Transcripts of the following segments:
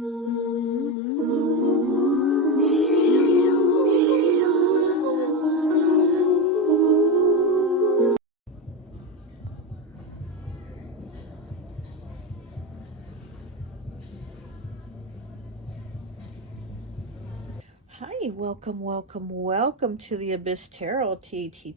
Hi, welcome to the Abyss Tarot, T.A.T.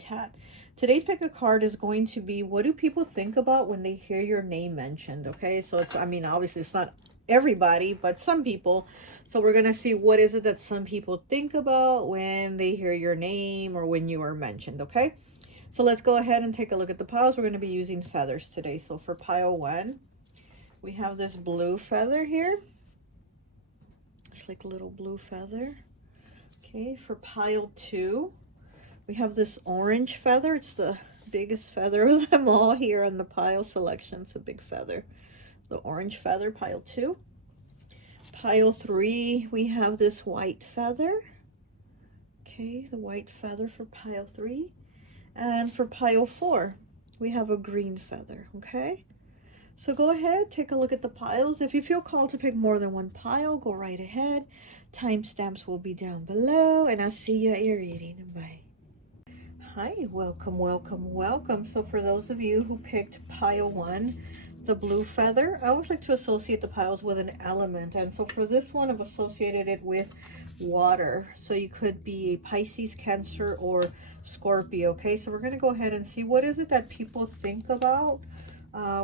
Today's pick a card is going to be, what do people think about when they hear your name mentioned? Okay, so it's, I mean, obviously it's not everybody, but some people. So we're going to see what is it that some people think about when they hear your name or when you are mentioned, okay? So let's go ahead and take a look at the piles. We're going to be using feathers today. So for pile 1, we have this blue feather here. It's like a little blue feather. Okay, for pile 2, we have this orange feather. It's the biggest feather of them all here on the pile selection. It's a big feather. The orange feather, pile 2. Pile 3, we have this white feather. Okay, the white feather for pile 3. And for pile 4, we have a green feather, okay? So go ahead, take a look at the piles. If you feel called to pick more than one pile, go right ahead. Timestamps will be down below, and I'll see you at your reading. Bye. Hi, welcome. So for those of you who picked pile 1, the blue feather, I always like to associate the piles with an element. And so for this one, I've associated it with water. So you could be Pisces, Cancer, or Scorpio. Okay, so we're going to go ahead and see what is it that people think about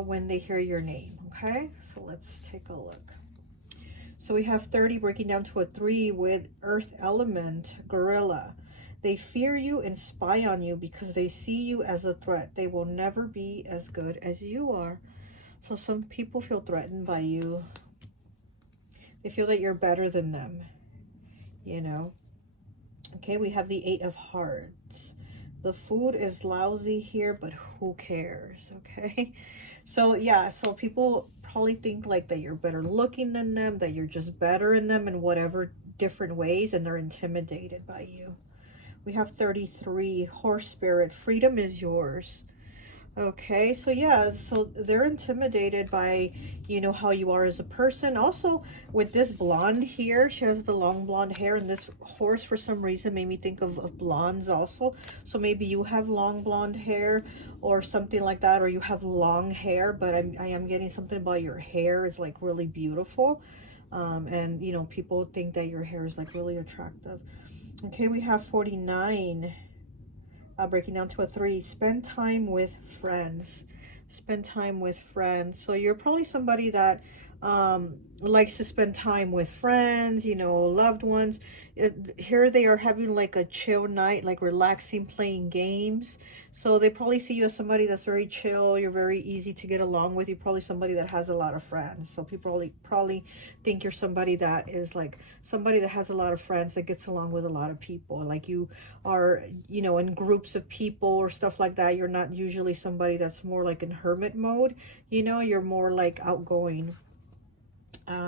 when they hear your name. Okay, so let's take a look. So we have 30 breaking down to a 3 with earth element, gorilla. They fear you and spy on you because they see you as a threat. They will never be as good as you are. So some people feel threatened by you. They feel that you're better than them, you know. Okay, we have the 8 of Hearts. The food is lousy here, but who cares, okay? So yeah, so people probably think like that you're better looking than them, that you're just better in them in whatever different ways, and they're intimidated by you. We have 33, Horse Spirit. Freedom is yours. Okay, so yeah, so they're intimidated by, you know, how you are as a person. Also, with this blonde here, she has the long blonde hair, and this horse, for some reason, made me think of blondes also. So maybe you have long blonde hair or something like that, or you have long hair, but I am getting something about your hair is like really beautiful. And, you know, people think that your hair is like really attractive. Okay, we have 49. Breaking down to a 3, spend time with friends. Spend time with friends. So you're probably somebody that likes to spend time with friends, you know, loved ones. Here they are having like a chill night, like relaxing, playing games. So they probably see you as somebody that's very chill. You're very easy to get along with. You're probably somebody that has a lot of friends. So people probably think you're somebody that is like somebody that has a lot of friends, that gets along with a lot of people. Like you are, you know, in groups of people or stuff like that. You're not usually somebody that's more like in hermit mode. You know, you're more like outgoing.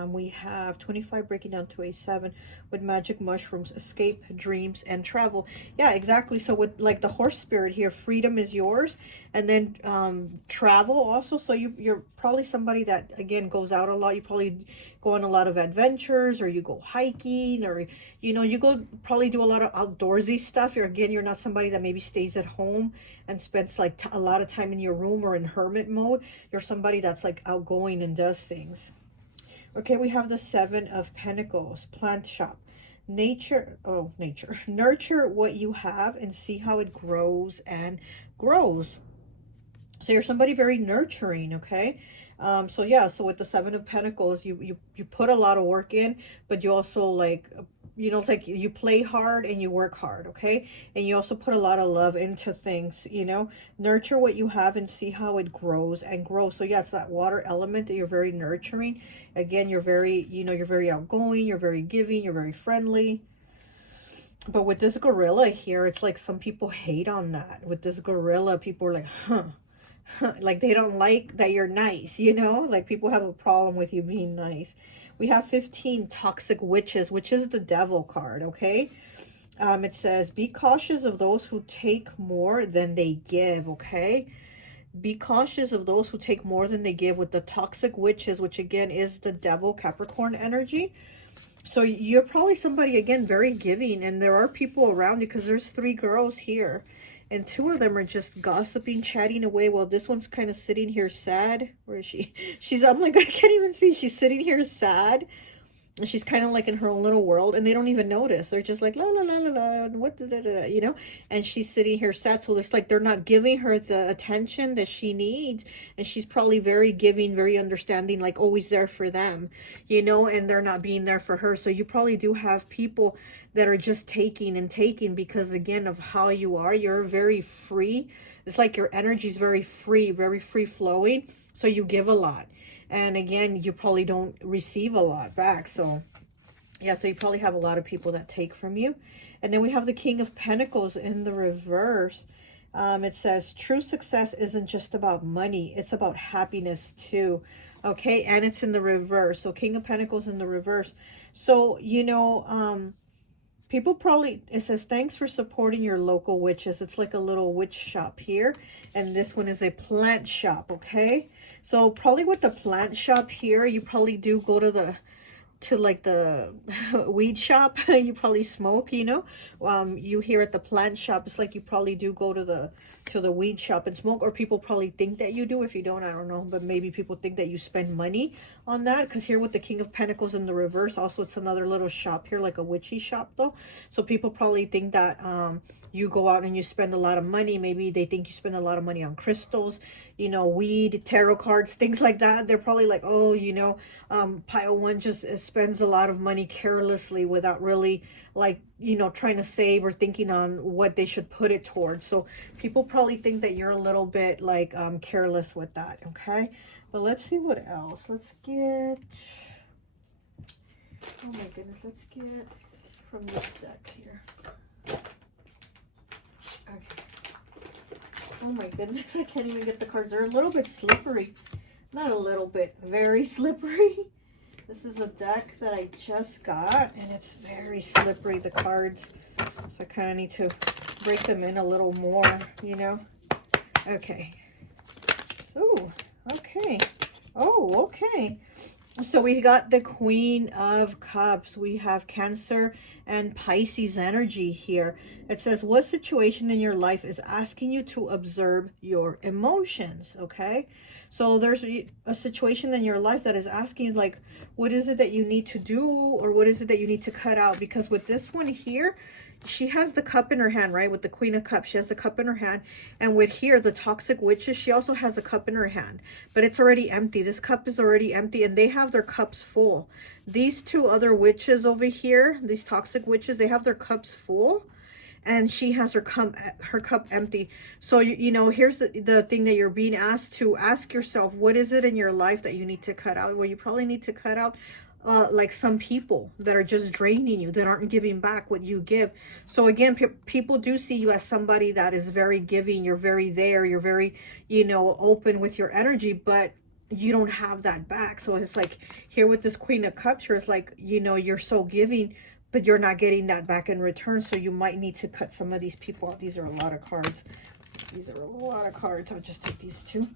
We have 25 breaking down to a 7 with magic mushrooms, escape, dreams, and travel. Yeah, exactly. So with like the horse spirit here, freedom is yours. And then travel also. So you're probably somebody that, again, goes out a lot. You probably go on a lot of adventures, or you go hiking, or, you know, you go probably do a lot of outdoorsy stuff. You're not somebody that maybe stays at home and spends like a lot of time in your room or in hermit mode. You're somebody that's like outgoing and does things. Okay, we have the 7 of Pentacles, plant shop. Nature. Nurture what you have and see how it grows and grows. So you're somebody very nurturing, okay? So yeah, so with the 7 of Pentacles, you put a lot of work in, but you also like, you know, it's like you play hard and you work hard, okay? And you also put a lot of love into things, you know? Nurture what you have and see how it grows and grows. So yeah, it's that water element that you're very nurturing. Again, you're very, you know, you're very outgoing, you're very giving, you're very friendly. But with this gorilla here, it's like some people hate on that. With this gorilla, people are like, huh. Like they don't like that you're nice, you know? Like people have a problem with you being nice. We have 15 toxic witches, which is the devil card, okay? It says, be cautious of those who take more than they give, okay? Be cautious of those who take more than they give with the toxic witches, which again is the devil Capricorn energy. So you're probably somebody, again, very giving, and there are people around you, because there's 3 girls here, and 2 of them are just gossiping, chatting away, while this one's kind of sitting here sad. Where is she? I'm like, I can't even see. She's sitting here sad. She's kind of like in her own little world, and they don't even notice. They're just like la la la la la, and what you know. And she's sitting here sad, so it's like they're not giving her the attention that she needs. And she's probably very giving, very understanding, like always there for them, you know. And they're not being there for her. So you probably do have people that are just taking and taking, because again of how you are. You're very free. It's like your energy is very free, very free flowing. So you give a lot. And again, you probably don't receive a lot back. So yeah, so you probably have a lot of people that take from you. And then we have the King of Pentacles in the reverse. It says, true success isn't just about money. It's about happiness too. Okay, and it's in the reverse. So King of Pentacles in the reverse. So, you know, people probably, it says, thanks for supporting your local witches. It's like a little witch shop here. And this one is a plant shop, okay? So probably with the plant shop here, you probably do go to like the weed shop. You probably smoke, you know. You here at the plant shop, it's like you probably do go to the weed shop and smoke, or people probably think that you do. If you don't, I don't know, but maybe people think that you spend money on that, because here with the King of Pentacles in the reverse, also it's another little shop here, like a witchy shop though. So people probably think that you go out and you spend a lot of money. Maybe they think you spend a lot of money on crystals, you know, weed, tarot cards, things like that. They're probably like, oh, you know, pile one just spends a lot of money carelessly without really, like, you know, trying to save or thinking on what they should put it towards. So people probably think that you're a little bit like careless with that. Okay, but let's see what else. Let's get, oh my goodness, let's get from this deck here. Okay. Oh my goodness, I can't even get the cards. They're a little bit slippery. Not a little bit, very slippery. This is a deck that I just got, and it's very slippery, the cards. So I kind of need to break them in a little more, you know. Okay. Oh, okay. Oh, okay. So we got the Queen of Cups. We have Cancer and Pisces energy here. It says, what situation in your life is asking you to observe your emotions? Okay. So there's a situation in your life that is asking you, like, what is it that you need to do, or what is it that you need to cut out? Because with this one here, she has the cup in her hand, right? With the Queen of Cups, she has the cup in her hand. And with here, the Toxic Witches, she also has a cup in her hand. But it's already empty. This cup is already empty, and they have their cups full. These 2 other witches over here, these Toxic Witches, they have their cups full. And she has her cup empty. So, you know, here's the thing that you're being asked to ask yourself. What is it in your life that you need to cut out? Well, you probably need to cut out like some people that are just draining you, that aren't giving back what you give. So again, people do see you as somebody that is very giving. You're very there. You're very, you know, open with your energy, but you don't have that back. So it's like here with this Queen of Cups here, it's like, you know, you're so giving, but you're not getting that back in return. So you might need to cut some of these people out. These are a lot of cards. These are a lot of cards. I'll just take these 2.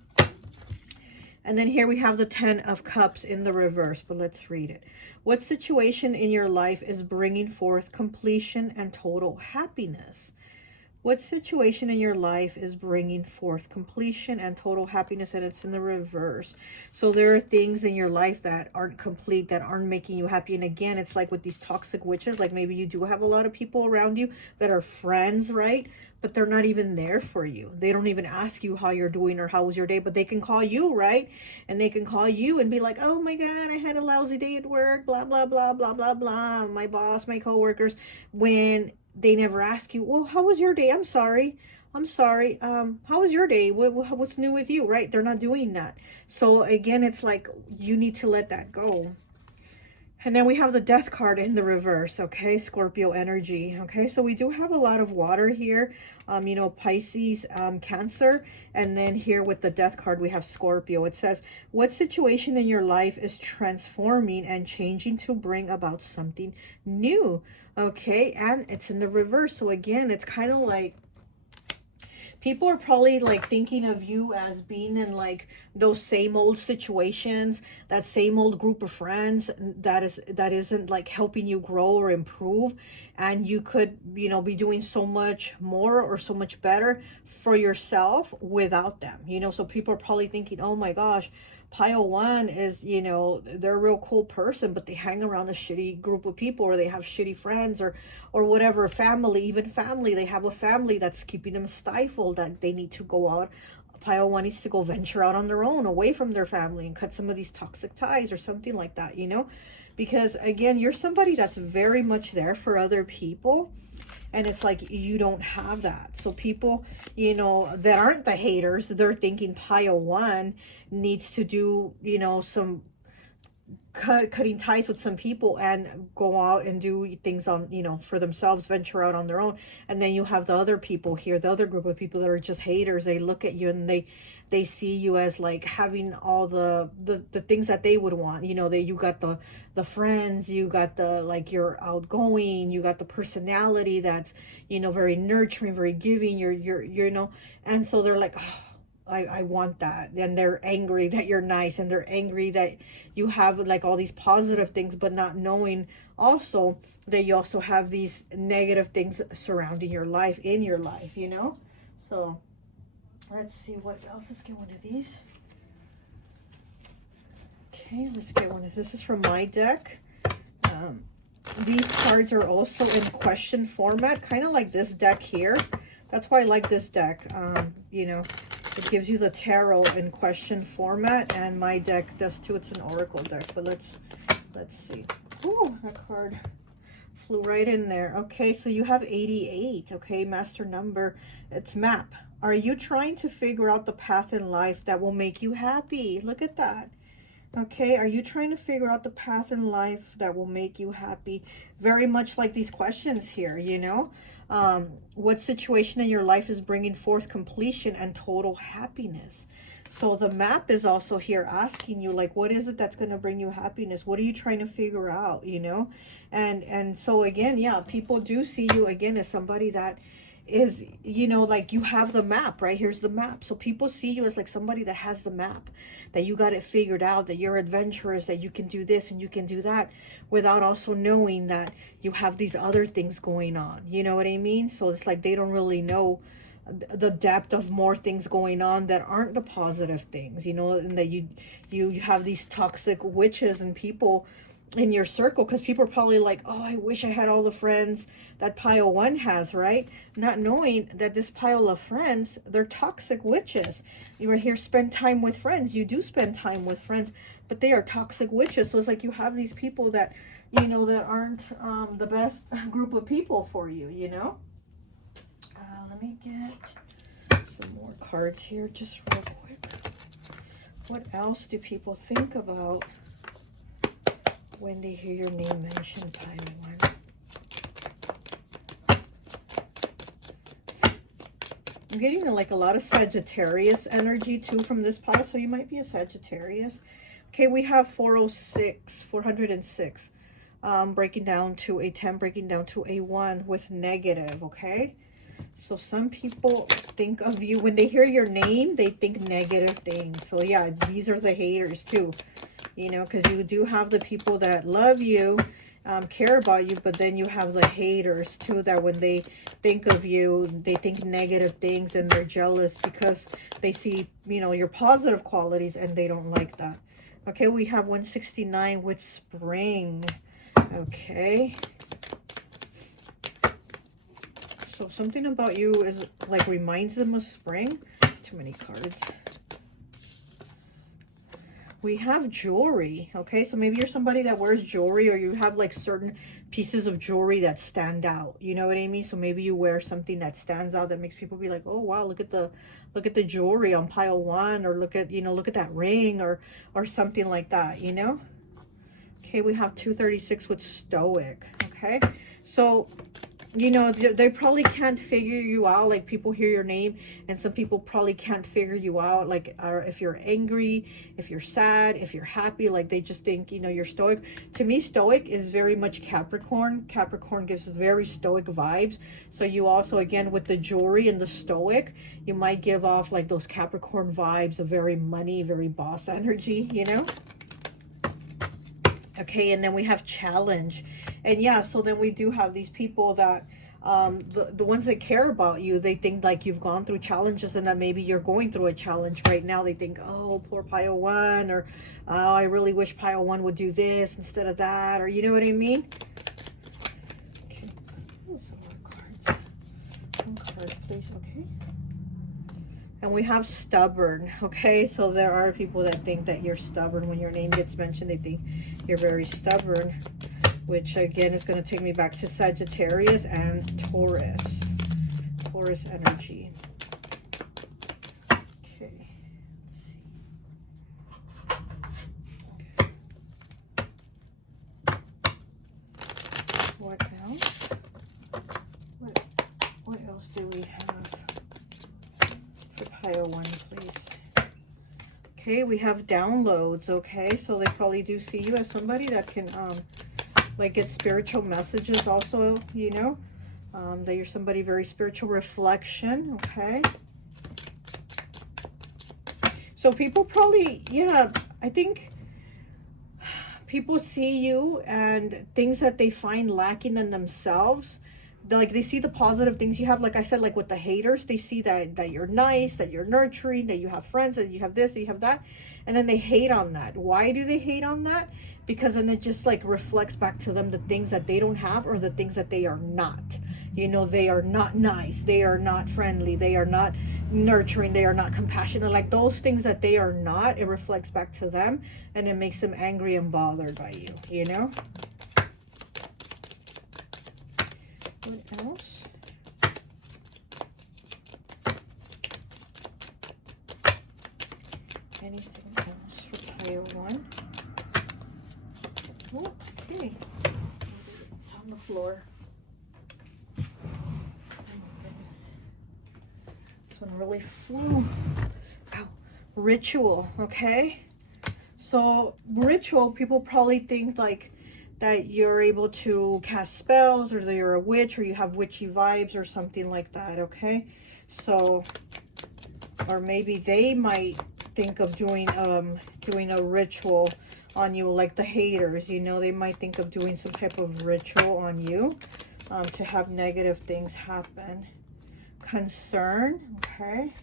And then here we have the 10 of Cups in the reverse, but let's read it. What situation in your life is bringing forth completion and total happiness? What situation in your life is bringing forth completion and total happiness? And it's in the reverse. So there are things in your life that aren't complete, that aren't making you happy. And again, it's like with these Toxic Witches, like maybe you do have a lot of people around you that are friends, right? But they're not even there for you. They don't even ask you how you're doing or how was your day, but they can call you, right? And they can call you and be like, oh my God, I had a lousy day at work, blah, blah, blah, blah, blah, blah. My boss, my coworkers, when they never ask you, well, how was your day? I'm sorry. How was your day? What's new with you, right? They're not doing that. So again, it's like you need to let that go. And then we have the Death card in the reverse, okay? Scorpio energy, okay? So we do have a lot of water here, you know, Pisces, Cancer. And then here with the Death card, we have Scorpio. It says, what situation in your life is transforming and changing to bring about something new? Okay, and it's in the reverse. So again, it's kind of like People are probably like thinking of you as being in like those same old situations, that same old group of friends that isn't like helping you grow or improve, and you could, you know, be doing so much more or so much better for yourself without them, you know. So people are probably thinking, oh my gosh, pile one is, you know, they're a real cool person, but they hang around a shitty group of people, or they have shitty friends, or whatever. Family, even family, they have a family that's keeping them stifled, that they need to go out. Pile one needs to go venture out on their own, away from their family, and cut some of these toxic ties or something like that, you know. Because again, you're somebody that's very much there for other people, and it's like you don't have that. So people, you know, that aren't the haters, they're thinking pile one needs to do, you know, some cutting ties with some people and go out and do things on, you know, for themselves, venture out on their own. And then you have the other people here, the other group of people that are just haters. They look at you and they see you as like having all the things that they would want, you know. You got the friends, you got the, like, you're outgoing, you got the personality that's, you know, very nurturing, very giving, you're you know. And so they're like, oh, I want that. And they're angry that you're nice, and they're angry that you have like all these positive things, but not knowing also that you also have these negative things surrounding your life, in your life, you know. So let's see what else. Let's get one of these. Okay, let's get one of this. Is from my deck. These cards are also in question format, kind of like this deck here. That's why I like this deck. You know, it gives you the tarot in question format, and my deck does too. It's an oracle deck, but let's see. Ooh, that card flew right in there. Okay, so you have 88. Okay, master number. It's map. Are you trying to figure out the path in life that will make you happy? Look at that. Okay, are you trying to figure out the path in life that will make you happy? Very much like these questions here, you know. What situation in your life is bringing forth completion and total happiness? So the map is also here asking you, like, what is it that's going to bring you happiness? What are you trying to figure out, you know? And so again, yeah, people do see you again as somebody that is, you know, like, you have the map, right? Here's the map. So people see you as like somebody that has the map, that you got it figured out, that you're adventurous, that you can do this and you can do that, without also knowing that you have these other things going on. You know what I mean? So it's like they don't really know the depth of more things going on that aren't the positive things, you know, and that you have these toxic witches and people in your circle, because people are probably like, oh, I wish I had all the friends that pile one has, right? Not knowing that this pile of friends, they're toxic witches. You were here, spend time with friends. You do spend time with friends, but they are toxic witches. So it's like you have these people that, you know, that aren't the best group of people for you, you know. Let me get some more cards here just real quick. What else do people think about when they hear your name mentioned, pile one? I'm getting like a lot of Sagittarius energy too from this pile, so you might be a Sagittarius. Okay, we have 406, breaking down to a 10, breaking down to a 1 with negative, okay? So some people think of you, when they hear your name, they think negative things. So yeah, these are the haters too, you know, because you do have the people that love you, care about you, but then you have the haters too, that when they think of you, they think negative things, and they're jealous because they see, you know, your positive qualities, and they don't like that. Okay, we have 169 with spring. Okay. So something about you is like reminds them of spring. It's too many cards. We have jewelry. Okay, so maybe you're somebody that wears jewelry, or you have like certain pieces of jewelry that stand out. You know what I mean? So maybe you wear something that stands out, that makes people be like, oh wow, look at the jewelry on pile one, or look at, you know, look at that ring, or something like that, you know? Okay, we have 236 with stoic. Okay, so you know, they probably can't figure you out. Like, people hear your name and some people probably can't figure you out, like, or if you're angry, if you're sad, if you're happy. Like, they just think, you know, you're stoic. To me, stoic is very much Capricorn. Capricorn gives very stoic vibes. So you also, again, with the jewelry and the stoic, you might give off like those Capricorn vibes of very money, very boss energy, you know. Okay, and then we have challenge. And yeah, so then we do have these people that the ones that care about you, they think like you've gone through challenges and that maybe you're going through a challenge right now. They think, oh, poor pile one, or oh, I really wish pile one would do this instead of that, or you know what I mean. Okay, some more cards. One card please. Okay, and we have stubborn. Okay, so there are people that think that you're stubborn. When your name gets mentioned, they think you're very stubborn, which again is going to take me back to Sagittarius and Taurus. Taurus energy. Okay, let's see. What else? What else do we have for pile one, please? Okay, we have downloads. Okay, so they probably do see you as somebody that can like get spiritual messages also, you know, that you're somebody very spiritual. Reflection. Okay, so people probably, yeah, I think people see you and things that they find lacking in themselves. Like, they see the positive things you have. Like I said, like with the haters, they see that you're nice, that you're nurturing, that you have friends, that you have this, that you have that, and then they hate on that. Why do they hate on that? Because then it just like reflects back to them the things that they don't have, or the things that they are not. You know, they are not nice, they are not friendly, they are not nurturing, they are not compassionate. Like those things that they are not, it reflects back to them, and it makes them angry and bothered by you, you know. What else? Anything else for pile one? Oh, okay. It's on the floor. Oh my goodness. This one really flew. Ow. Ritual, okay? So ritual, people probably think like that you're able to cast spells, or that you're a witch, or you have witchy vibes or something like that. Okay, so, or maybe they might think of doing a ritual on you, like the haters, you know, they might think of doing some type of ritual on you to have negative things happen. Concern. Okay,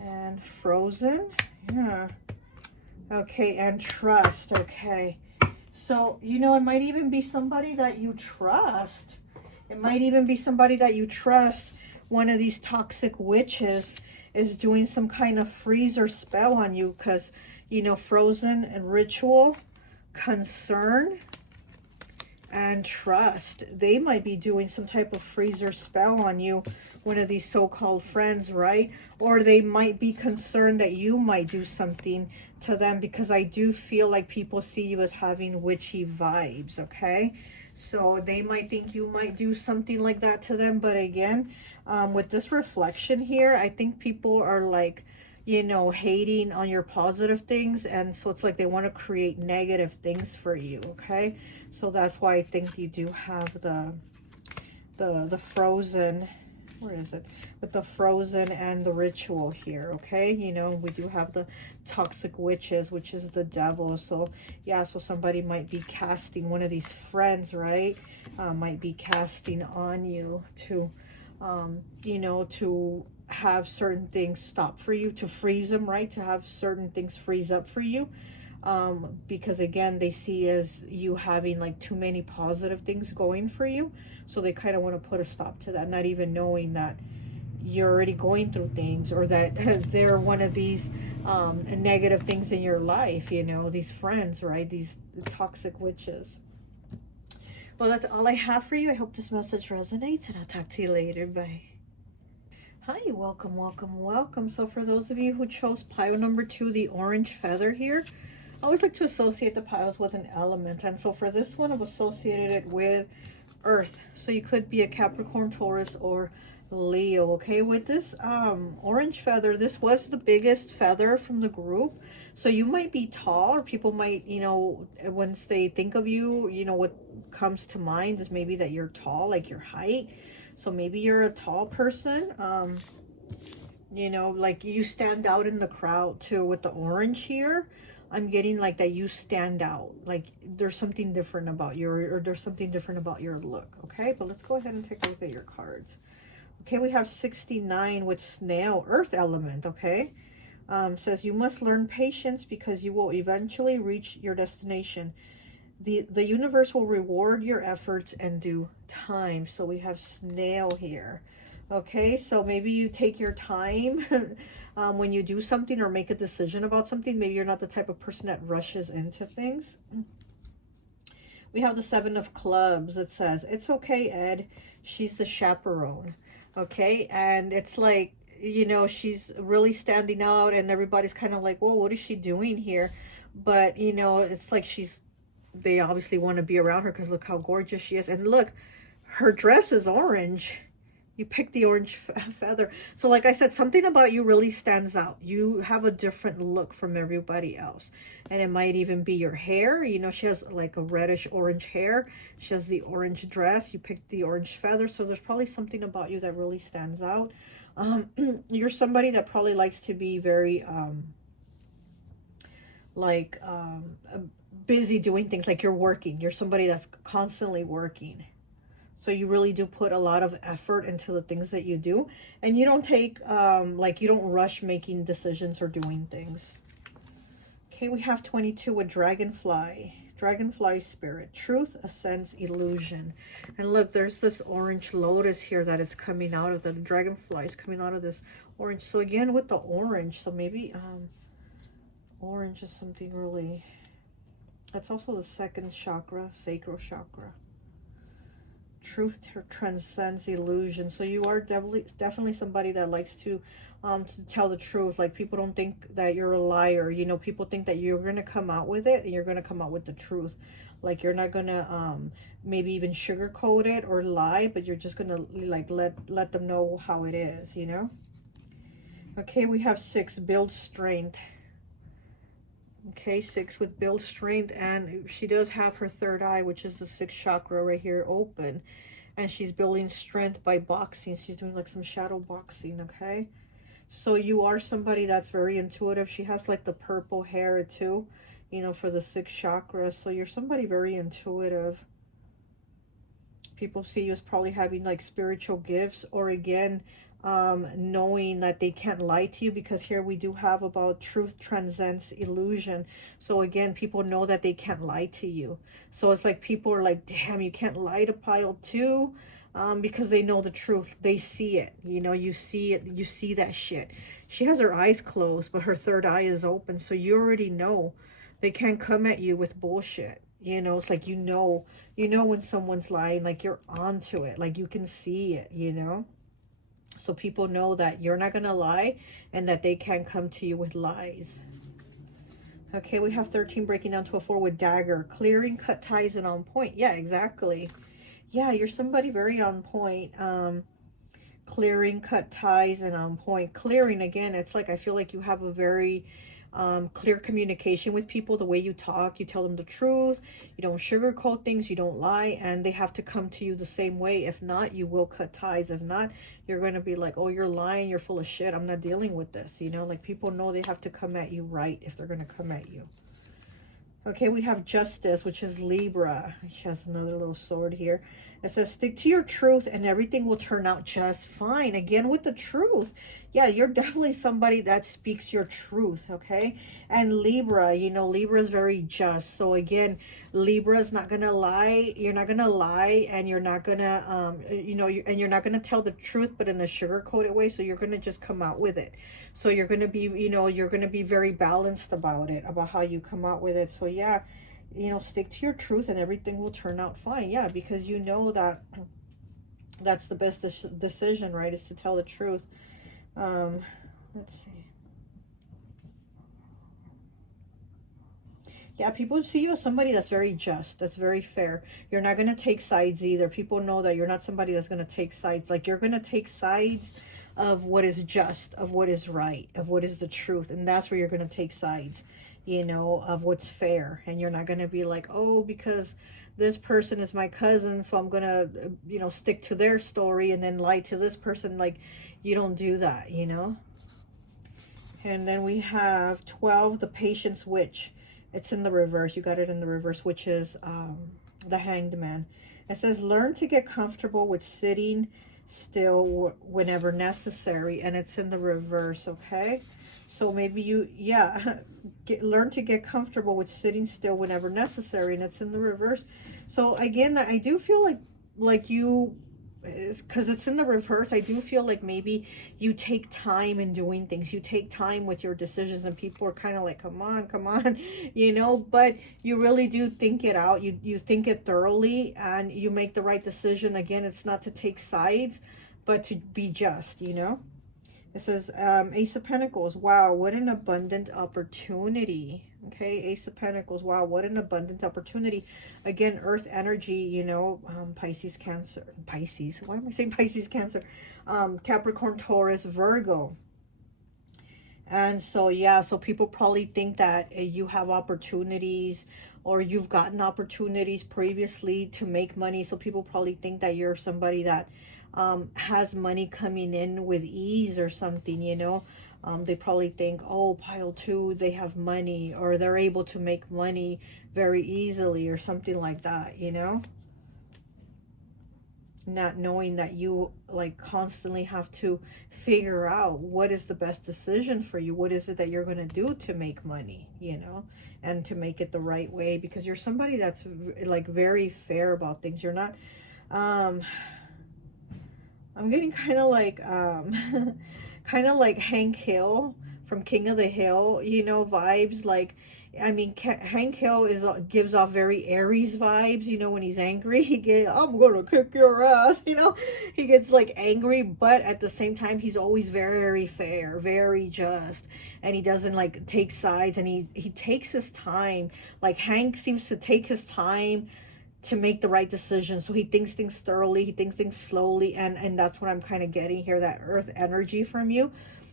and frozen. Yeah. Okay, and trust. Okay, so, you know, it might even be somebody that you trust. It might even be somebody that you trust. One of these toxic witches is doing some kind of freezer spell on you, because, you know, frozen and ritual, concern, and trust. They might be doing some type of freezer spell on you, one of these so-called friends, right? Or they might be concerned that you might do something to them, because I do feel like people see you as having witchy vibes. Okay, so they might think you might do something like that to them. But again, with this reflection here, I think people are like, you know, hating on your positive things, and so it's like they want to create negative things for you. Okay, so that's why I think you do have the frozen, where is it, with the frozen and the ritual here. Okay, you know, we do have the toxic witches, which is the devil. So yeah, so somebody might be casting, one of these friends, right, might be casting on you to you know, to have certain things stop for you, to freeze them, right, to have certain things freeze up for you, because again, they see as you having like too many positive things going for you, so they kind of want to put a stop to that, not even knowing that you're already going through things, or that they're one of these negative things in your life, you know, these friends, right, these toxic witches. Well, that's all I have for you. I hope this message resonates, and I'll talk to you later. Bye. Hi, welcome, welcome, welcome. So for those of you who chose pile number 2, the orange feather here, I always like to associate the piles with an element. And so for this one, I've associated it with Earth. So you could be a Capricorn, Taurus, or Leo. Okay, with this orange feather, this was the biggest feather from the group. So you might be tall, or people might, you know, once they think of you, you know, what comes to mind is maybe that you're tall, like your height. So maybe you're a tall person. You know, like you stand out in the crowd too with the orange here. I'm getting like that you stand out, like there's something different about you, or there's something different about your look. Okay, but let's go ahead and take a look at your cards. Okay, we have 69 with snail, earth element. Okay, says you must learn patience because you will eventually reach your destination. The universe will reward your efforts and due time. So we have snail here. Okay, so maybe you take your time when you do something or make a decision about something. Maybe you're not the type of person that rushes into things. We have the 7 of clubs. It says, it's okay, Ed. She's the chaperone. Okay, and it's like, you know, she's really standing out and everybody's kind of like, whoa, what is she doing here? But, you know, it's like they obviously want to be around her because look how gorgeous she is. And look, her dress is orange. You picked the orange feather. So like I said, something about you really stands out. You have a different look from everybody else. And it might even be your hair. You know, she has like a reddish orange hair. She has the orange dress. You picked the orange feather. So there's probably something about you that really stands out. You're somebody that probably likes to be very like busy doing things, like you're working. You're somebody that's constantly working. So you really do put a lot of effort into the things that you do. And you don't take, like you don't rush making decisions or doing things. Okay, we have 22 with dragonfly. Dragonfly spirit. Truth ascends illusion. And look, there's this orange lotus here that it's coming out of. The dragonfly is coming out of this orange. So again, with the orange, so maybe orange is something really... That's also the second chakra, sacral chakra. Truth transcends illusion. So you are definitely somebody that likes to tell the truth. Like people don't think that you're a liar. You know, people think that you're gonna come out with it and you're gonna come out with the truth. Like you're not gonna maybe even sugarcoat it or lie, but you're just gonna like let them know how it is, you know. Okay, we have 6, build strength. Okay, 6 with build strength, and she does have her third eye, which is the 6th chakra right here, open. And she's building strength by boxing. She's doing like some shadow boxing, okay? So you are somebody that's very intuitive. She has like the purple hair too, you know, for the 6th chakra. So you're somebody very intuitive. People see you as probably having like spiritual gifts, or again, knowing that they can't lie to you, because here we do have about truth transcends illusion. So again, people know that they can't lie to you. So it's like people are like, damn, you can't lie to pile 2, because they know the truth. They see it, you know, you see it, you see that shit. She has her eyes closed, but her third eye is open. So you already know they can't come at you with bullshit. You know, it's like, you know when someone's lying, like you're onto it, like you can see it, you know. So people know that you're not gonna lie and that they can come to you with lies. Okay, we have 13 breaking down to a 4 with dagger. Clearing, cut ties, and on point. Yeah, exactly. Yeah, you're somebody very on point. Clearing, cut ties, and on point. Clearing, again, it's like I feel like you have a very clear communication with people. The way you talk, you tell them the truth, you don't sugarcoat things, you don't lie, and they have to come to you the same way. If not, you will cut ties. If not, you're going to be like, oh, you're lying, you're full of shit, I'm not dealing with this, you know. Like people know they have to come at you right if they're going to come at you. Okay, we have justice, which is Libra. She has another little sword here. It says, stick to your truth and everything will turn out just fine. Again, with the truth. Yeah, you're definitely somebody that speaks your truth, okay? And Libra, you know, Libra is very just. So again, Libra is not going to lie. You're not going to lie, and you're not going to, you know, and you're not going to tell the truth, but in a sugar-coated way. So you're going to just come out with it. So you're going to be, you know, you're going to be very balanced about it, about how you come out with it. So yeah, you know, stick to your truth and everything will turn out fine. Yeah, because you know that that's the best decision, right, is to tell the truth. Let's see. Yeah, people see you as somebody that's very just, that's very fair. You're not going to take sides either. People know that you're not somebody that's going to take sides. Like, you're going to take sides of what is just, of what is right, of what is the truth. And that's where you're going to take sides, you know, of what's fair. And you're not going to be like, oh, because this person is my cousin, so I'm going to, you know, stick to their story and then lie to this person. Like, you don't do that, you know? And then we have 12, the Patience Witch. It's in the reverse. You got it in the reverse, which is the Hanged Man. It says, learn to get comfortable with sitting still whenever necessary. And it's in the reverse, okay? So maybe you, yeah, learn to get comfortable with sitting still whenever necessary. And it's in the reverse. So again, I do feel like you, because it's in the reverse, I do feel like maybe you take time in doing things. You take time with your decisions, and people are kind of like, come on, you know, but you really do think it out. You think it thoroughly, and you make the right decision. Again, it's not to take sides, but to be just, you know. It says, Ace of Pentacles. Wow, what an abundant opportunity. Okay, Ace of Pentacles. Wow, what an abundant opportunity. Again, Earth energy, you know, Pisces, Cancer. Pisces. Why am I saying Pisces, Cancer? Capricorn, Taurus, Virgo. And so, yeah, so people probably think that you have opportunities, or you've gotten opportunities previously to make money. So people probably think that you're somebody that has money coming in with ease or something, you know. They probably think, oh, pile two, they have money, or they're able to make money very easily or something like that, you know. Not knowing that you like constantly have to figure out what is the best decision for you, what is it that you're going to do to make money, you know, and to make it the right way, because you're somebody that's like very fair about things. You're not I'm getting kind of like kind of like Hank Hill from King of the Hill, you know, vibes. Like, I mean, Hank Hill is gives off very Aries vibes, you know. When he's angry, I'm gonna kick your ass, you know. He gets like angry, but at the same time, he's always very fair, very just, and he doesn't like take sides, and he takes his time. Like, Hank seems to take his time to make the right decision. So he thinks things thoroughly, he thinks things slowly, and that's what I'm kind of getting here, that earth energy from you,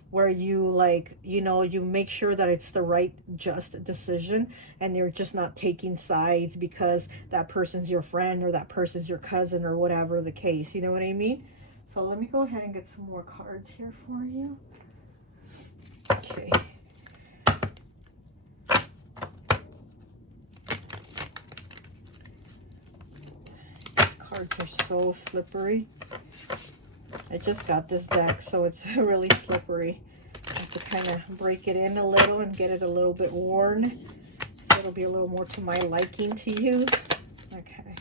where you, like, you know, you make sure that it's the right just decision, and you're just not taking sides because that person's your friend or that person's your cousin or whatever the case, you know what I mean? So let me go ahead and get some more cards here for you. Okay. Cards are so slippery. I just got this deck, so it's really slippery. I have to kind of break it in a little and get it a little bit worn, so it'll be a little more to my liking to use. Okay.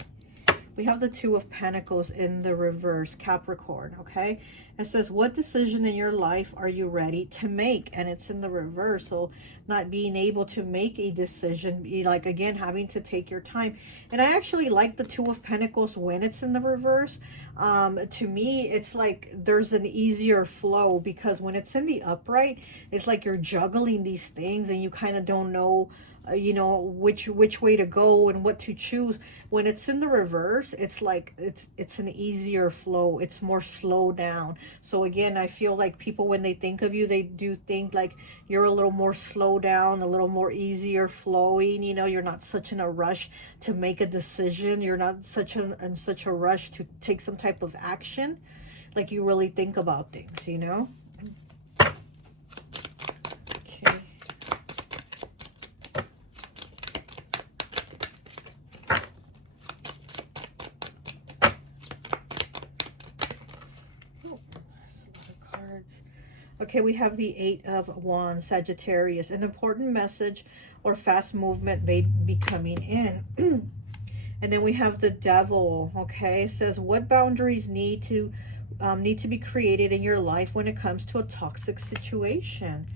We have the Two of Pentacles in the reverse, Capricorn, okay? It says, what decision in your life are you ready to make? And it's in the reverse, so not being able to make a decision, like, again, having to take your time. And I actually like the Two of Pentacles when it's in the reverse. To me, it's like there's an easier flow, because when it's in the upright, it's like you're juggling these things and you kind of don't know, you know, which way to go and what to choose. When it's in the reverse, it's like it's an easier flow, it's more slow down. So again, I feel like people, when they think of you, they do think like you're a little more slow down, a little more easier flowing, you know. You're not such in a rush to make a decision, you're not in such a rush to take some type of action. Like, you really think about things, you know. Okay. Okay, we have the Eight of Wands, Sagittarius. An important message or fast movement may be coming in. And then we have the Devil, okay? It says, what boundaries need to be created in your life when it comes to a toxic situation?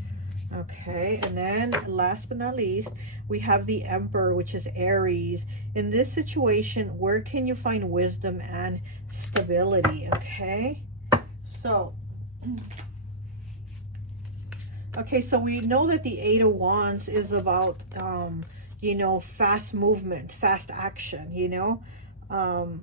Okay, and then last but not least, we have the Emperor, which is Aries. In this situation, where can you find wisdom and stability? Okay, so... okay, so we know that the Eight of Wands is about, you know, fast movement, fast action, you know. Um,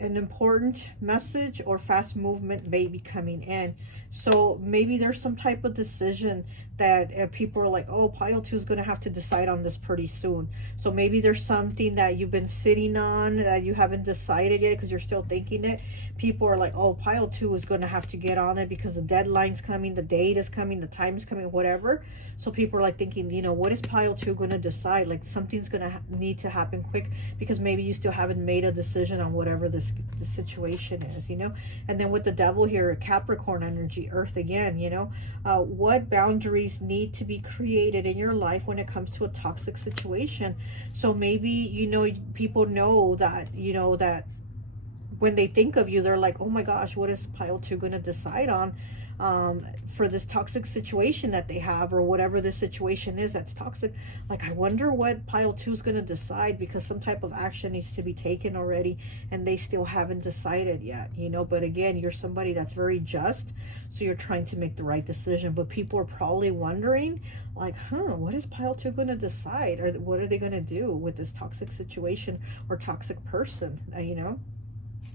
an important message or fast movement may be coming in. So maybe there's some type of decision that people are like, oh, pile two is going to have to decide on this pretty soon. So maybe there's something that you've been sitting on that you haven't decided yet because you're still thinking it. People are like, oh, pile two is going to have to get on it because the deadline's coming, the date is coming, the time is coming, whatever. So people are like thinking, you know, what is pile two going to decide? Like something's going to need to happen quick because maybe you still haven't made a decision on whatever the situation is, you know. And then with the devil here, Capricorn energy, earth again, you know, what boundaries need to be created in your life when it comes to a toxic situation. So maybe, you know, people know that, you know, that when they think of you, they're like, oh my gosh, what is pile two going to decide on for this toxic situation that they have, or whatever the situation is that's toxic. Like, I wonder what pile two is going to decide, because some type of action needs to be taken already and they still haven't decided yet, you know. But again, you're somebody that's very just, so you're trying to make the right decision. But people are probably wondering, like, what is pile two going to decide, or what are they going to do with this toxic situation or toxic person, you know.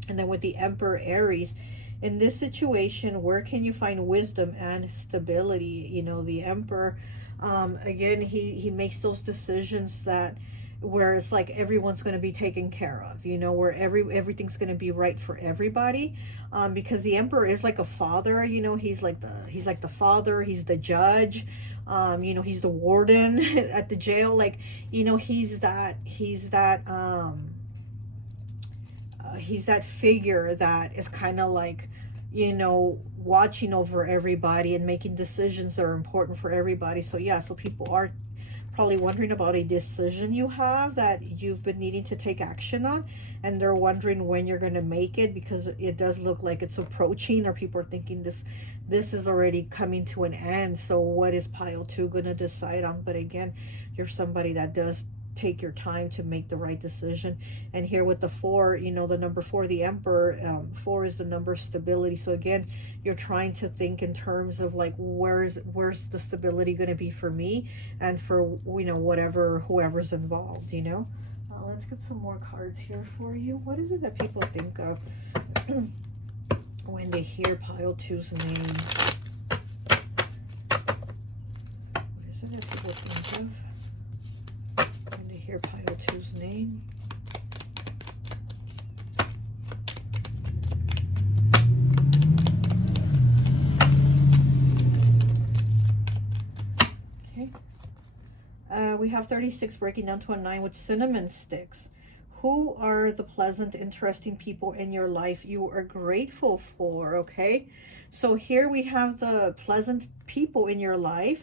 And then with the Emperor Aries, in this situation, where can you find wisdom and stability? You know, the Emperor, again, he makes those decisions that where it's like everyone's going to be taken care of, you know, where everything's going to be right for everybody, because the Emperor is like a father, you know. He's like the father, he's the judge, you know, he's the warden at the jail, like, you know, he's that figure that is kind of like, you know, watching over everybody and making decisions that are important for everybody. So yeah, so people are probably wondering about a decision you have that you've been needing to take action on, and they're wondering when you're going to make it, because it does look like it's approaching, or people are thinking this is already coming to an end. So what is pile two going to decide on? But again, you're somebody that does take your time to make the right decision. And here with the four, you know, the number four, the Emperor, four is the number of stability. So again, you're trying to think in terms of like, where's the stability going to be for me and for, you know, whoever's involved, you know. Let's get some more cards here for you. What is it that people think of when they hear pile two's name? What is it that people think of when they hear pile two's name? Okay. We have 36 breaking down to a 9 with cinnamon sticks. Who are the pleasant, interesting people in your life you are grateful for? Okay, so here we have the pleasant people in your life,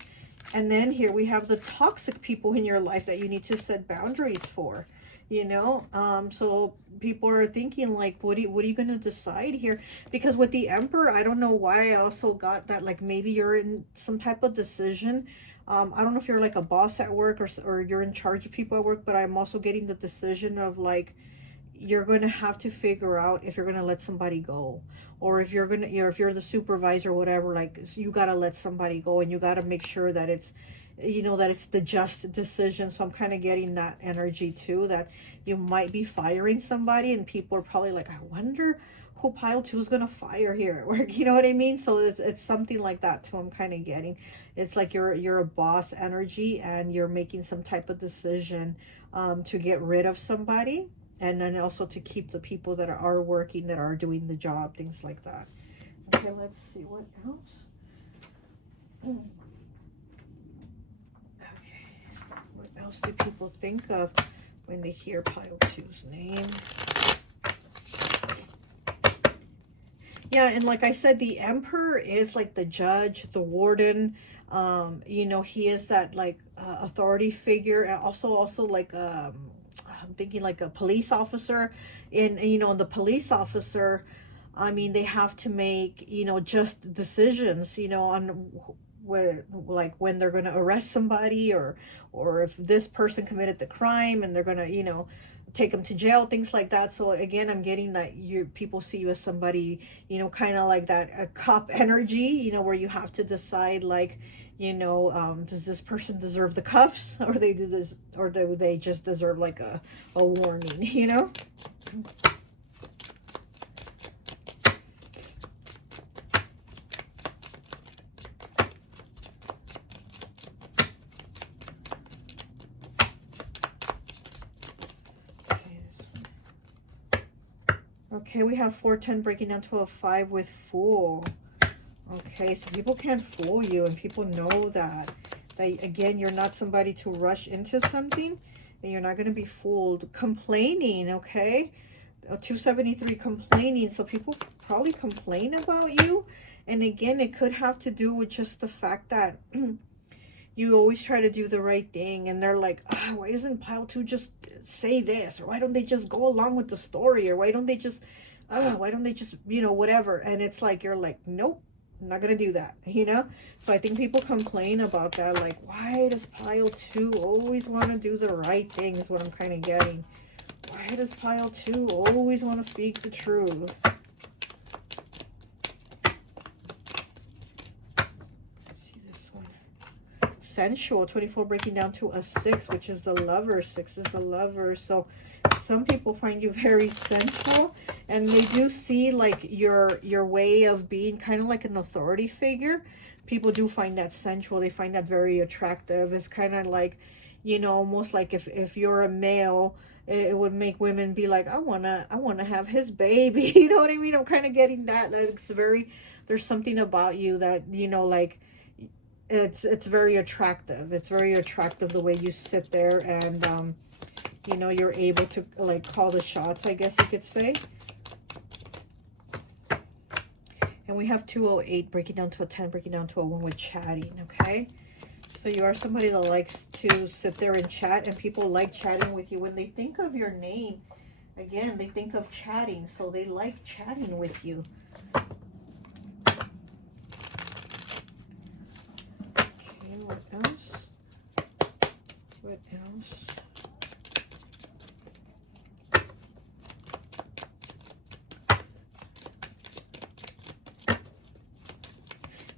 and then here we have the toxic people in your life that you need to set boundaries for, you know. So people are thinking like, what are you going to decide here? Because with the Emperor, I don't know why I also got that, like, maybe you're in some type of decision. I don't know if you're like a boss at work, or you're in charge of people at work, but I'm also getting the decision of like, you're going to have to figure out if you're going to let somebody go, or if you're going to, you know, if you're the supervisor or whatever, like, you got to let somebody go, and you got to make sure that it's, you know, that it's the just decision. So I'm kind of getting that energy too, that you might be firing somebody, and people are probably like, I wonder who pile two is going to fire here at work. You know what I mean? So it's something like that too. I'm kind of getting, it's like you're a boss energy, and you're making some type of decision to get rid of somebody, and then also to keep the people that are working, that are doing the job, things like that. Okay, let's see what else. Okay, what else do people think of when they hear pile two's name? Yeah, and like I said, the Emperor is like the judge, the warden. You know, he is that like authority figure, and also like I'm thinking like a police officer. And you know, the police officer, I mean, they have to make, you know, just decisions, you know, on where, like, when they're going to arrest somebody, or if this person committed the crime and they're going to, you know, take them to jail, things like that. So again, I'm getting that people see you as somebody, you know, kind of like that a cop energy, you know, where you have to decide, like, you know, does this person deserve the cuffs, or they do this, or do they just deserve like a warning, you know? Okay, we have 410 breaking down to a 5 with Fool. Okay, so people can't fool you, and people know that. That, again, you're not somebody to rush into something, and you're not going to be fooled. Complaining, okay? 273, complaining. So people probably complain about you. And again, it could have to do with just the fact that you always try to do the right thing, and they're like, why doesn't pile 2 just say this, or why don't they just go along with the story, or why don't they just you know, whatever. And it's like, you're like, nope, I'm not gonna do that, you know. So I think people complain about that, like, why does pile 2 always want to do the right thing, is what I'm kind of getting. Why does pile 2 always want to speak the truth? Sensual, 24 breaking down to a 6, which is the Lover. 6 is the Lover. So some people find you very sensual, and they do see like your way of being kind of like an authority figure. People do find that sensual. They find that very attractive. It's kind of like, you know, almost like if you're a male, it would make women be like, I wanna have his baby. You know what I mean? I'm kind of getting that. That it's very, there's something about you that, you know, like, it's very attractive. It's very attractive the way you sit there, and you know, you're able to like call the shots, I guess you could say. And we have 208 breaking down to a 10, breaking down to a 1 with chatting. Okay, so you are somebody that likes to sit there and chat, and people like chatting with you. When they think of your name, again, they think of chatting, so they like chatting with you. What else? What else?